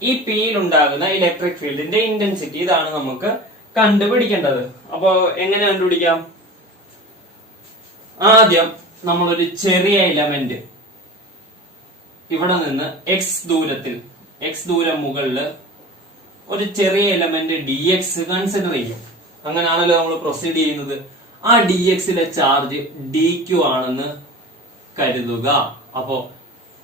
ഈ P യിൽ ഉണ്ടാകുന്ന ഇലക്ട്രിക് ഫീൽഡിന്റെ ഇന്റൻസിറ്റി ഇതാണ് നമുക്ക് കണ്ടുപിടിക്കേണ്ടത്. അപ്പോ എങ്ങനെ കണ്ടുപിടിക്കാം? ആദ്യം നമ്മളൊരു ചെറിയ എലമെന്റ് ഇവിടെ നിന്ന് x ദൂരം മുകളില് ഒരു ചെറിയ എലമെന്റ് dx കൺസിഡർ ചെയ്യും. അങ്ങനെയാണല്ലോ നമ്മൾ പ്രൊസീഡ് ചെയ്യുന്നത്. ആ dx-ലെ ചാർജ് dq ആണെന്ന് കരുതുക. അപ്പോ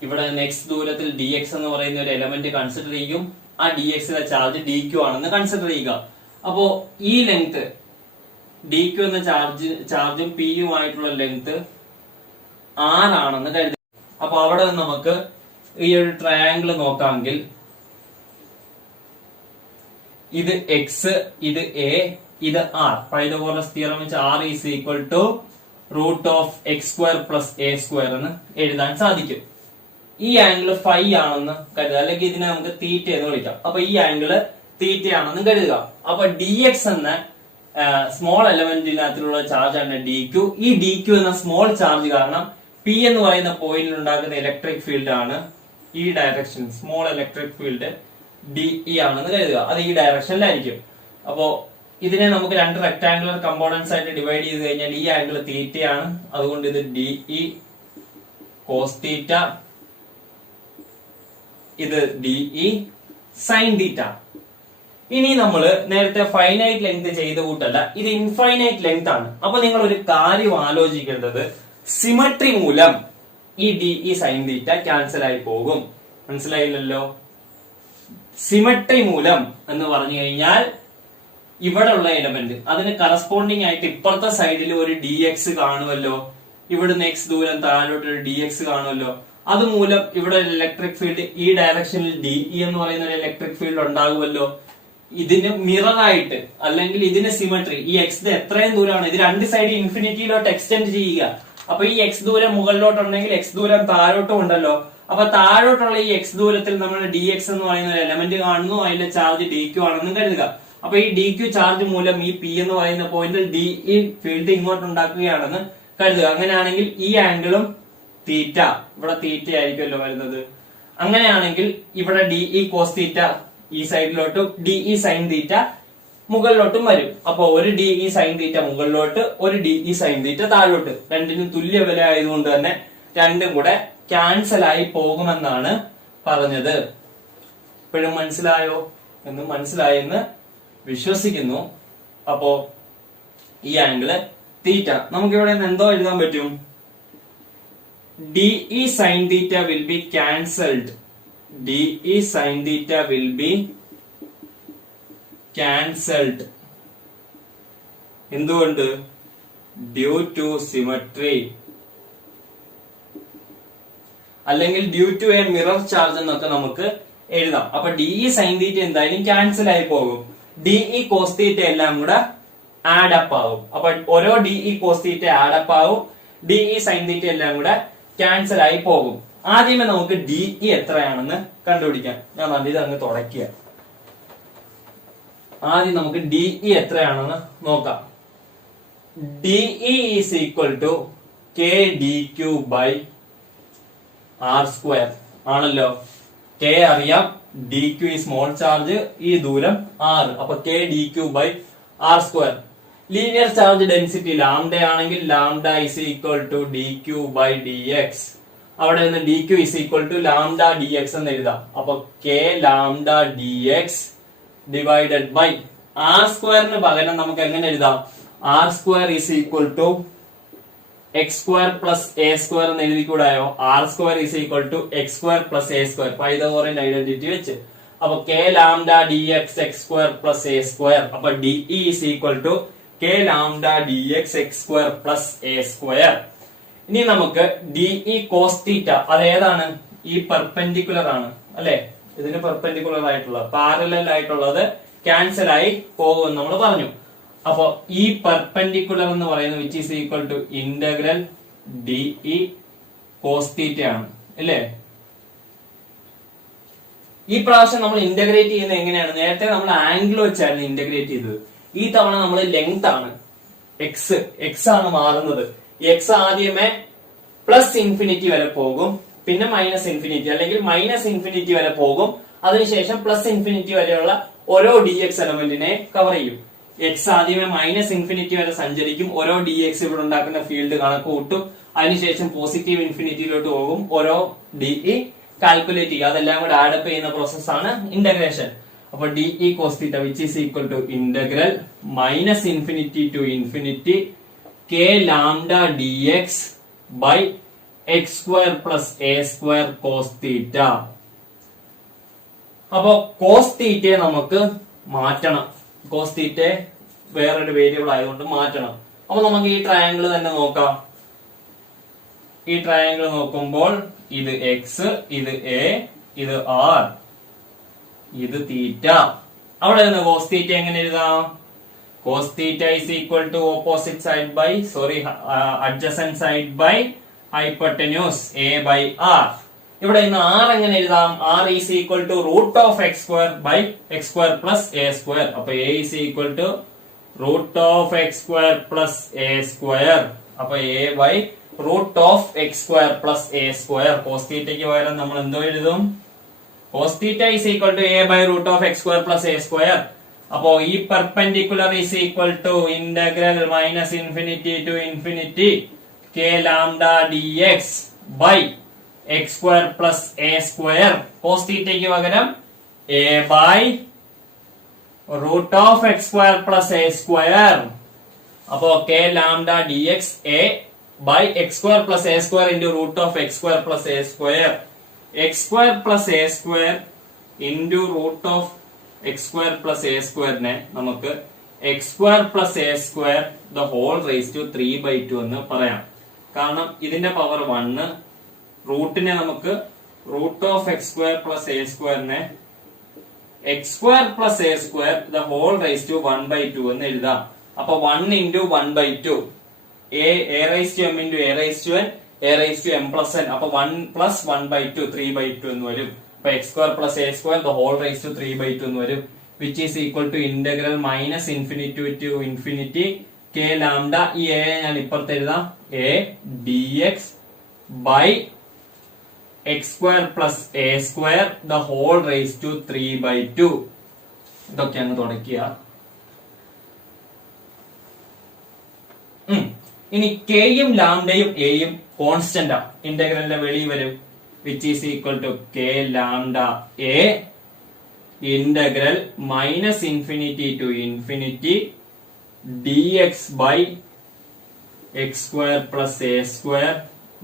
ഇവിടെ x ദൂരത്തിൽ dx എന്ന് പറയുന്ന ഒരു എലമെന്റ് കൺസിഡർ ചെയ്യും. ആ dx-ലെ ചാർജ് dq ആണെന്ന് കൺസിഡർ ചെയ്യുക. അപ്പോ ഈ ലെങ്ത് dq എന്ന ചാർജും p യുമായിട്ടുള്ള ലെങ്ത് r ആണെന്ന് കരുതുക. അപ്പൊ അവിടെ നമുക്ക് ഈ ഒരു ട്രയാങ്കിൾ നോക്കാമെങ്കിൽ ഇത് x, ഇത് a, ഇത് r. പൈതഗോറസ് തിയറം വെച്ച് r is equal to root of x² + a² എന്ന് എഴുതാൻ സാധിക്കും. ഈ ആംഗിൾ ഫൈ ആണെന്ന് കരുതുക, അല്ലെങ്കിൽ ഇതിനെ നമുക്ക് തീറ്റ എന്ന് വിളിക്കാം. അപ്പൊ ഈ ആംഗിള് തീറ്റ ആണെന്ന് കരുതുക. അപ്പൊ dx എന്ന സ്മോൾ എലമെന്റിനകത്തിലുള്ള ചാർജ് ആണ് dq. ഈ dq എന്ന സ്മോൾ ചാർജ് കാരണം P എന്ന് പറയുന്ന പോയിന്റിൽ ഉണ്ടാക്കുന്ന ഇലക്ട്രിക് ഫീൽഡ് ആണ് ഈ direction small electric field DE ആണെന്ന് കരുതുക. അത് ഈ ഡയറക്ഷനിലായിരിക്കും. അപ്പോ ഇതിനെ നമുക്ക് രണ്ട് റെക്ടാങ്കുലർ കമ്പോണൻസ് ആയിട്ട് ഡിവൈഡ് ചെയ്ത് കഴിഞ്ഞാൽ ഈ ആംഗിൾ തീറ്റയാണ്. അതുകൊണ്ട് ഇത് DE കോസ് തീറ്റ, ഇത് DE സൈൻ തീറ്റ. ഇനി നമ്മൾ നേരത്തെ ഫൈനൈറ്റ് ലെങ്ത് ചെയ്ത കൂട്ടല്ല, ഇത് ഇൻഫൈനൈറ്റ് ലെങ്ത് ആണ്. അപ്പൊ നിങ്ങൾ ഒരു കാര്യം ആലോചിക്കേണ്ടത്, സിമട്രി മൂലം ഈ DE സൈൻ തീറ്റ ക്യാൻസൽ ആയി പോകും. മനസ്സിലായില്ലല്ലോ? സിമട്രി മൂലം എന്ന് പറഞ്ഞു കഴിഞ്ഞാൽ ഇവിടെ ഉള്ള എലമെന്റ് അതിന് കറസ്പോണ്ടിങ് ആയിട്ട് ഇപ്പുറത്തെ സൈഡിൽ ഒരു DX കാണുമല്ലോ, ഇവിടുന്ന് X ദൂരം താഴോട്ട് ഒരു DX കാണുമല്ലോ. അതുമൂലം ഇവിടെ ഇലക്ട്രിക് ഫീൽഡ് ഈ ഡയറക്ഷനിൽ DE എന്ന് പറയുന്ന ഒരു ഇലക്ട്രിക് ഫീൽഡ് ഉണ്ടാകുമല്ലോ. ഇതിന് മിറർ ആയിട്ട് അല്ലെങ്കിൽ ഇതിന് സിമട്രി ഈ X എത്രയും ദൂരമാണ്, ഇത് രണ്ട് സൈഡ് ഇൻഫിനിറ്റിയിലോട്ട് എക്സ്റ്റെൻഡ് ചെയ്യുക. അപ്പൊ ഈ X ദൂരം മുകളിലോട്ടുണ്ടെങ്കിൽ X ദൂരം താഴോട്ടും ഉണ്ടല്ലോ. അപ്പൊ താഴോട്ടുള്ള ഈ X ദൂരത്തിൽ നമ്മൾ DX എന്ന് പറയുന്ന ഒരു എലമെന്റ് കാണുന്നു, അതിലെ ചാർജ് DQ ആണെന്ന് കരുതുക. അപ്പൊ ഈ DQ ചാർജ് മൂലം ഈ P എന്ന് പറയുന്ന പോയിന്റിൽ DE ഫീൽഡ് ഇങ്ങോട്ട് ഉണ്ടാക്കുകയാണെന്ന് കരുതുക. അങ്ങനെയാണെങ്കിൽ ഈ ആംഗിളും തീറ്റ, ഇവിടെ തീറ്റ ആയിരിക്കുമല്ലോ വരുന്നത്. അങ്ങനെയാണെങ്കിൽ ഇവിടെ DE കോസ് തീറ്റ ഈ സൈഡിലോട്ടും DE സൈൻ തീറ്റ മുകളിലോട്ടും വരും. അപ്പൊ ഒരു DE സൈൻ തീറ്റ മുകളിലോട്ട്, ഒരു DE സൈൻ തീറ്റ താഴോട്ട്. രണ്ടിനും തുല്യ വില ആയതുകൊണ്ട് തന്നെ രണ്ടും കൂടെ ക്യാൻസൽ ആയി പോകുമെന്നാണ് പറഞ്ഞത്. ഇപ്പോഴും മനസ്സിലായോ? മനസ്സിലായെന്ന് വിശ്വസിക്കുന്നു. അപ്പോ ഈ ആംഗിള് തീറ്റ നമുക്ക് ഇവിടെ നിന്ന് എന്തോ എഴുതാൻ പറ്റും? DE sine theta will be cancelled. DE sine theta will be cancelled. എന്തുകൊണ്ട്? ഡ്യൂ ടു സിമട്രി, അല്ലെങ്കിൽ due to a mirror charge എന്നൊക്കെ നമുക്ക് എഴുതാം. അപ്പൊ DE സൈൻ തീറ്റ എന്തായാലും ക്യാൻസൽ ആയി പോകും. DE കോസ് തീറ്റ എല്ലാം കൂടെ ആഡ് അപ്പ് ആവും. അപ്പൊ ഓരോ DE cos theta add up ആവും, DE സൈൻ തീറ്റ എല്ലാം കൂടെ ക്യാൻസൽ ആയി പോകും. ആദ്യമേ നമുക്ക് DE എത്രയാണെന്ന് കണ്ടുപിടിക്കാം. ഞാൻ ഇത് അങ്ങ് തുടയ്ക്കുക. ആദ്യം നമുക്ക് DE എത്രയാണെന്ന് നോക്കാം. DE is equal to KdQ by R square ആണല്ലോ. K അറിയാം, DQ ഈ സ്മോൾ ചാർജ്, ഈ ദൂരം R. അപ്പൊ KdQ by R square. Linear charge density lambda ആണെങ്കിൽ lambda is equal to DQ by DX. അവിടെ നിന്ന് DQ is equal to lambda DX എന്ന് എഴുതാം. അപ്പൊ K lambda DX divided by R സ്ക്വയറിന് പകരം നമുക്ക് എങ്ങനെ എഴുതാം? R square is equal to X square plus A square എന്ന് എഴുതിക്കൂടായോ? R square is equal to X square plus A square, Pythagorean identity വെച്ച്. അപ്പൊ K lambda DX X square plus A square. അപ്പൊ DE is equal to K lambda DX X square plus A square. ഇനി നമുക്ക് DE cos തീറ്റ, അതേതാണ്? ഈ perpendicular ആണ് അല്ലെ? ഇതിന് പെർപെൻഡിക്കുലർ ആയിട്ടുള്ളത്, പാരലൽ ആയിട്ടുള്ളത് ക്യാൻസൽ ആയി പോകുമെന്ന് നമ്മൾ പറഞ്ഞു. അപ്പോ ഈ പെർപെൻഡിക്കുലർ എന്ന് പറയുന്നത് which is equal to integral DE cos theta ആണ് അല്ലേ? ഈ പ്രാവശ്യം നമ്മൾ ഇന്റഗ്രേറ്റ് ചെയ്യുന്നത് എങ്ങനെയാണ്? നേരത്തെ നമ്മൾ ആംഗിൾ വെച്ചായിരുന്നു ഇന്റഗ്രേറ്റ് ചെയ്തത്. ഈ തവണ നമ്മൾ ലെങ്ത് ആണ്, എക്സ് ആണ് മാറുന്നത്. X ആദ്യമേ പ്ലസ് ഇൻഫിനിറ്റി വരെ പോകും, പിന്നെ മൈനസ് ഇൻഫിനിറ്റി അല്ലെങ്കിൽ മൈനസ് ഇൻഫിനിറ്റി വരെ പോകും. അതിനുശേഷം പ്ലസ് ഇൻഫിനിറ്റി വരെയുള്ള ഓരോ DX എലമെന്റിനെ കവർ ചെയ്യും. X ആദ്യമേ മൈനസ് ഇൻഫിനിറ്റി വരെ സഞ്ചരിക്കും, ഓരോ DX ഇവിടെ ഉണ്ടാക്കുന്ന ഫീൽഡ് കണക്ക് കൂട്ടും. അതിനുശേഷം പോസിറ്റീവ് ഇൻഫിനിറ്റിയിലോട്ട് പോകും, ഓരോ DE കാൽക്കുലേറ്റ് ചെയ്യുക. അതെല്ലാം കൂടെ ആഡപ്പ് ചെയ്യുന്ന പ്രോസസ്സാണ് ഇന്റഗ്രേഷൻ. അപ്പൊ DE cos theta which is equal to integral minus infinity to infinity K lambda DX by X square plus A square cos theta. അപ്പൊ കോസ് തീറ്റയെ നമുക്ക് മാറ്റണം. കോസ് തീറ്റയെ വേറൊരു വേരിയബിൾ ആയതുകൊണ്ട് മാറ്റണം. അപ്പൊ നമുക്ക് ഈ ട്രയാങ്കിൾ തന്നെ നോക്കാം. ഈ ട്രയാങ്കിൾ നോക്കുമ്പോൾ ഇത് X, ഇത് A, ഇത് R, ഇത് തീറ്റ. അവിടെ നിന്ന് കോസ് തീറ്റ എങ്ങനെ എഴുതാം? Cos theta is equal to opposite side by adjacent side by hypotenuse A by R. ഇവിടെ ഇന്ന് R എങ്ങനെ എഴുതാം? R is equal to root of X square by X square plus A square. അപ്പൊ A is equal to root of X square plus A square. അപ്പൊ A by root of X square plus A square. Cos തീറ്റയ്ക്ക് പകരം നമ്മൾ എന്തോ എഴുതും? Cos theta is equal to A by root of X square plus A square. അപ്പോ E perpendicular is equal to integral minus infinity to infinity K lambda D X by X square plus A square. Cos തീറ്റയ്ക്ക് പകരം A by root of X square plus A square. അപ്പോ K lambda D X A by X square plus A square into root of X square plus A square. X square plus A square into root of X square plus A സ്ക്വയറിനെ നമുക്ക് X square plus A square the whole raise to 3/2 എന്ന് പറയാം. കാരണം ഇതിന്റെ power 1, റൂട്ടിനെ നമുക്ക് root of X square plus A സ്ക്വയറിനെ X square plus A square the whole raise to 1/2 എന്ന് എഴുതാം. അപ്പൊ 1 into 1/2 A raise to M into A raise to N A raise to M plus N. അപ്പൊ 1 plus 1/2 3/2 എന്ന് വരും. അപ്പൊ X square plus A square the whole raise to 3/2 എന്ന് വരും. Which is equal to integral minus infinity to infinity K lambda. ഈ A ഞാൻ ഇപ്പുറത്ത് എഴുതാം. A D X by X square plus A square the whole raise to 3/2. ഇതൊക്കെ അങ്ങ് തുടക്കുക. ഇനി കെയും ലാംഡയും എയും കോൺസ്റ്റന്റ് ആണ്. ഇന്റഗ്രലിന്റെ വെളി വരും. Which is equal to K lambda A integral minus infinity to infinity D X by X square plus A square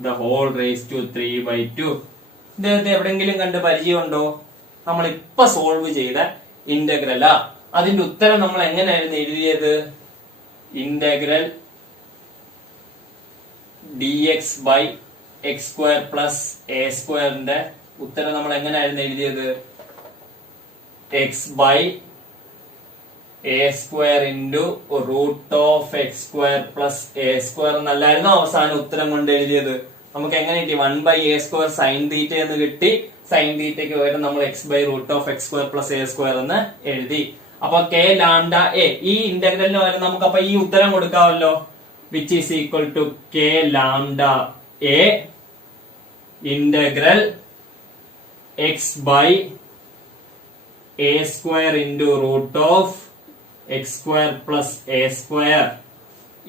the whole raise to 3/2. ഇദ്ദേഹത്തെ എവിടെങ്കിലും കണ്ട് പരിചയമുണ്ടോ? നമ്മൾ ഇപ്പൊ സോൾവ് ചെയ്ത ഇന്റഗ്രലാ. അതിന്റെ ഉത്തരം നമ്മൾ എങ്ങനെയായിരുന്നു എഴുതിയത്? Integral D X by X square plus A സ്ക്വയറിന്റെ ഉത്തരം നമ്മൾ എങ്ങനെയായിരുന്നു എഴുതിയത്? X by A square into root of X square plus A square എന്നല്ലായിരുന്നു അവസാന ഉത്തരം കൊണ്ട് എഴുതിയത്. നമുക്ക് എങ്ങനെ കിട്ടി? 1/a സ്ക്വയർ സൈൻ തീറ്റ എന്ന് കിട്ടി. സൈൻ തീറ്റയ്ക്ക് പകരം നമ്മൾ X by root of X square plus A square എന്ന് എഴുതി. അപ്പൊ കെ ലാംഡ എ ഈ ഇന്റഗ്രലിന് പകരം നമുക്ക് അപ്പൊ ഈ ഉത്തരം കൊടുക്കാമല്ലോ. Which is equal to K lambda A integral X by A square into root of X square plus A square.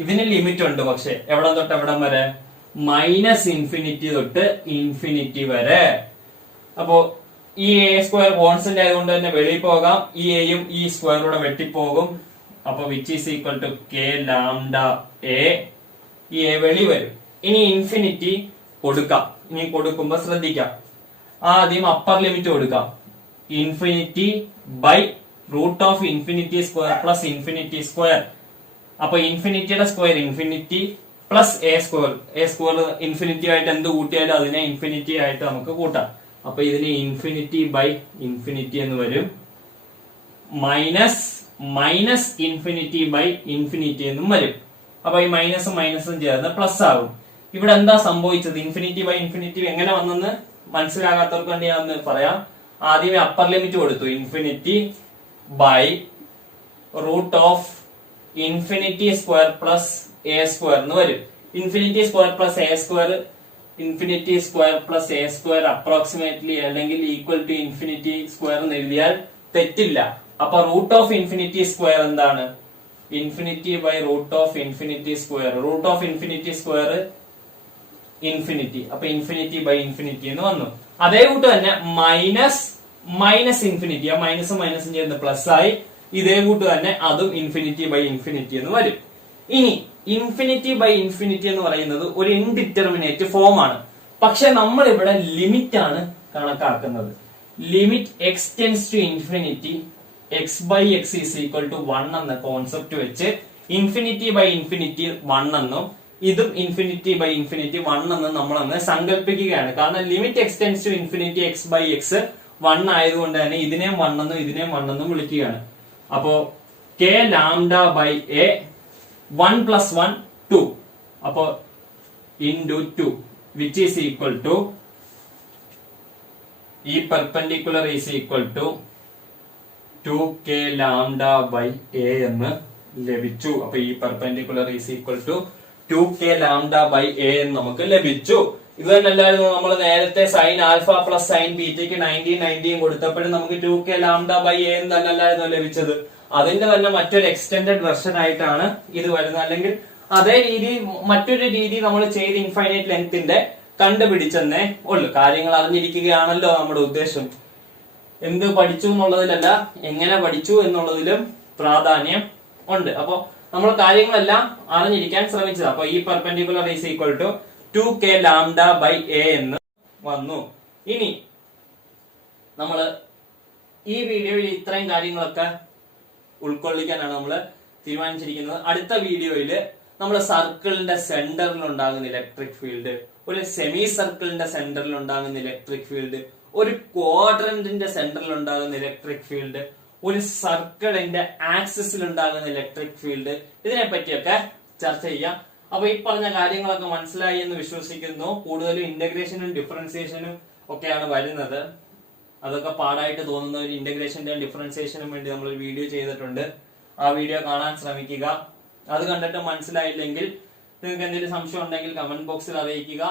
ഇതിന് ലിമിറ്റ് ഉണ്ട്. പക്ഷെ എവിടെ തൊട്ട് എവിടം വരെ? മൈനസ് ഇൻഫിനിറ്റി തൊട്ട് ഇൻഫിനിറ്റി വരെ. അപ്പോ ഈ എ സ്ക്വയർ കോൺസ്റ്റന്റ് ആയതുകൊണ്ട് തന്നെ വെളിയിൽ പോകാം. ഈ എയും ഈ സ്ക്വയറൂടെ വെട്ടിപ്പോകും. അപ്പൊ which is equal to K lambda a. ഈ എ വെളി വരും. ഇനി ഇൻഫിനിറ്റി കൊടുക്കാം. ഇനി കൊടുക്കുമ്പോ ശ്രദ്ധിക്കാം. ആദ്യം അപ്പർ ലിമിറ്റ് കൊടുക്കാം. Infinity by root of infinity square plus infinity square. അപ്പൊ ഇൻഫിനിറ്റിയുടെ square infinity plus A square. A square infinity ആയിട്ട് എന്ത് കൂട്ടിയാലും അതിനെ ഇൻഫിനിറ്റി ആയിട്ട് നമുക്ക് കൂട്ടാം. അപ്പൊ ഇതിന് ഇൻഫിനിറ്റി ബൈ ഇൻഫിനിറ്റി എന്ന് വരും. മൈനസ് ഇൻഫിനിറ്റി ബൈ ഇൻഫിനിറ്റി എന്നും വരും. അപ്പൊ ഈ മൈനസും മൈനസും ചേർന്ന് പ്ലസ് ആകും. ഇവിടെ എന്താ സംഭവിച്ചത്? ഇൻഫിനിറ്റി ബൈ ഇൻഫിനിറ്റി എങ്ങനെ വന്നെന്ന് മനസ്സിലാകാത്തവർക്ക് വേണ്ടി ഞാൻ പറയാം. ആദ്യമേ അപ്പർ ലിമിറ്റ് കൊടുത്തു. Infinity by root of infinity square plus A square എന്ന് വരും. Infinity square plus A square infinity square plus A square approximately അല്ലെങ്കിൽ ഈക്വൽ ടു ഇൻഫിനിറ്റി സ്ക്വയർ എന്ന് എഴുതിയാൽ തെറ്റില്ല. അപ്പൊ റൂട്ട് ഓഫ് ഇൻഫിനിറ്റി സ്ക്വയർ എന്താണ്? Infinity by root of infinity square. Root of infinity square infinity. അപ്പൊ infinity by infinity എന്ന് വന്നു. അതേ കൂട്ട് തന്നെ മൈനസ് ഇൻഫിനിറ്റി. ആ മൈനസും മൈനസും ചേർന്ന് പ്ലസ് ആയി. ഇതേ കൂട്ട് തന്നെ അതും ഇൻഫിനിറ്റി ബൈ ഇൻഫിനിറ്റി എന്ന് വരും. ഇനി ഇൻഫിനിറ്റി ബൈ ഇൻഫിനിറ്റി എന്ന് പറയുന്നത് ഒരു ഇൻഡിറ്റർമിനേറ്റ് ഫോം ആണ്. പക്ഷെ നമ്മൾ ഇവിടെ ലിമിറ്റ് ആണ് കണക്കാക്കുന്നത്. Limit X tends to infinity X by X is equal to 1 എന്ന കോൺസെപ്റ്റ് വെച്ച് ഇൻഫിനിറ്റി ബൈ ഇൻഫിനിറ്റി 1 എന്നും ഇതും ഇൻഫിനിറ്റി ബൈ ഇൻഫിനിറ്റി 1 എന്നും നമ്മളൊന്ന് സങ്കല്പിക്കുകയാണ്. കാരണം limit X tends to infinity X by X 1 ആയതുകൊണ്ട് തന്നെ ഇതിനെയും 1 എന്നും ഇതിനെയും 1 എന്നും വിളിക്കുകയാണ്. അപ്പോ K lambda by a 1 plus 1 2. അപ്പോ into 2 which is equal to ഈ perpendicular is equal to 2k lambda by A എന്ന് ലഭിച്ചു. അപ്പൊ ഈ perpendicular is equal to 2k λ/a എന്ന് നമുക്ക് ലഭിച്ചു. ഇത് തന്നെയല്ലായിരുന്നു നമ്മൾ നേരത്തെ സൈൻ ആൽഫ പ്ലസ് സൈൻ ബീറ്റയ്ക്ക് 90 കൊടുത്തപ്പോഴും നമുക്ക് 2k λ/a എന്ന് തന്നെയല്ലായിരുന്നു ലഭിച്ചത്. അതിന്റെ തന്നെ മറ്റൊരു എക്സ്റ്റെൻഡഡ് വെർഷൻ ആയിട്ടാണ് ഇത് വരുന്നത്. അല്ലെങ്കിൽ അതേ രീതി മറ്റൊരു രീതി നമ്മൾ ചെയ്ത് ഇൻഫൈനൈറ്റ് ലെങ്ത്തിന്റെ കണ്ടുപിടിച്ചെന്നേ ഉള്ളു. കാര്യങ്ങൾ അറിഞ്ഞിരിക്കുകയാണല്ലോ നമ്മുടെ ഉദ്ദേശം. എന്ത് പഠിച്ചു എന്നുള്ളതിലല്ല, എങ്ങനെ പഠിച്ചു എന്നുള്ളതിലും പ്രാധാന്യം ഉണ്ട്. അപ്പൊ നമ്മൾ കാര്യങ്ങളെല്ലാം അറിഞ്ഞിരിക്കാൻ ശ്രമിച്ചത്. അപ്പൊ ഈ perpendicular is equal to 2k λ/a എന്ന് വന്നു. ഇനി നമ്മള് ഈ വീഡിയോയിൽ ഇത്രയും കാര്യങ്ങളൊക്കെ ഉൾക്കൊള്ളിക്കാനാണ് നമ്മൾ തീരുമാനിച്ചിരിക്കുന്നത്. അടുത്ത വീഡിയോയിൽ നമ്മൾ സർക്കിളിന്റെ സെന്ററിൽ ഉണ്ടാകുന്ന ഇലക്ട്രിക് ഫീൽഡ്, ഒരു സെമി സർക്കിളിന്റെ സെന്ററിൽ ഉണ്ടാകുന്ന ഇലക്ട്രിക് ഫീൽഡ്, ഒരു ക്വാഡ്രന്റിന്റെ സെന്ററിൽ ഉണ്ടാകുന്ന ഇലക്ട്രിക് ഫീൽഡ്, ഒരു സർക്കിളിന്റെ ആക്സിസിൽ ഉണ്ടാകുന്ന ഇലക്ട്രിക് ഫീൽഡ്, ഇതിനെ പറ്റിയൊക്കെ ചർച്ച ചെയ്യാം. അപ്പൊ ഈ പറഞ്ഞ കാര്യങ്ങളൊക്കെ മനസ്സിലായി എന്ന് വിശ്വസിക്കുന്നു. കൂടുതലും ഇന്റഗ്രേഷനും ഡിഫറൻസിയേഷനും ഒക്കെയാണ് വരുന്നത്. അതൊക്കെ പാടായിട്ട് തോന്നുന്ന ഒരു ഇന്റഗ്രേഷന്റെയും ഡിഫറൻസിയേഷനും വേണ്ടി നമ്മൾ ഒരു വീഡിയോ ചെയ്തിട്ടുണ്ട്. ആ വീഡിയോ കാണാൻ ശ്രമിക്കുക. അത് കണ്ടിട്ട് മനസ്സിലായില്ലെങ്കിൽ നിങ്ങൾക്ക് എന്തെങ്കിലും സംശയം ഉണ്ടെങ്കിൽ കമന്റ് ബോക്സിൽ അറിയിക്കുക.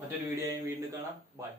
മറ്റൊരു വീഡിയോ വീണ്ടും കാണാം. ബൈ.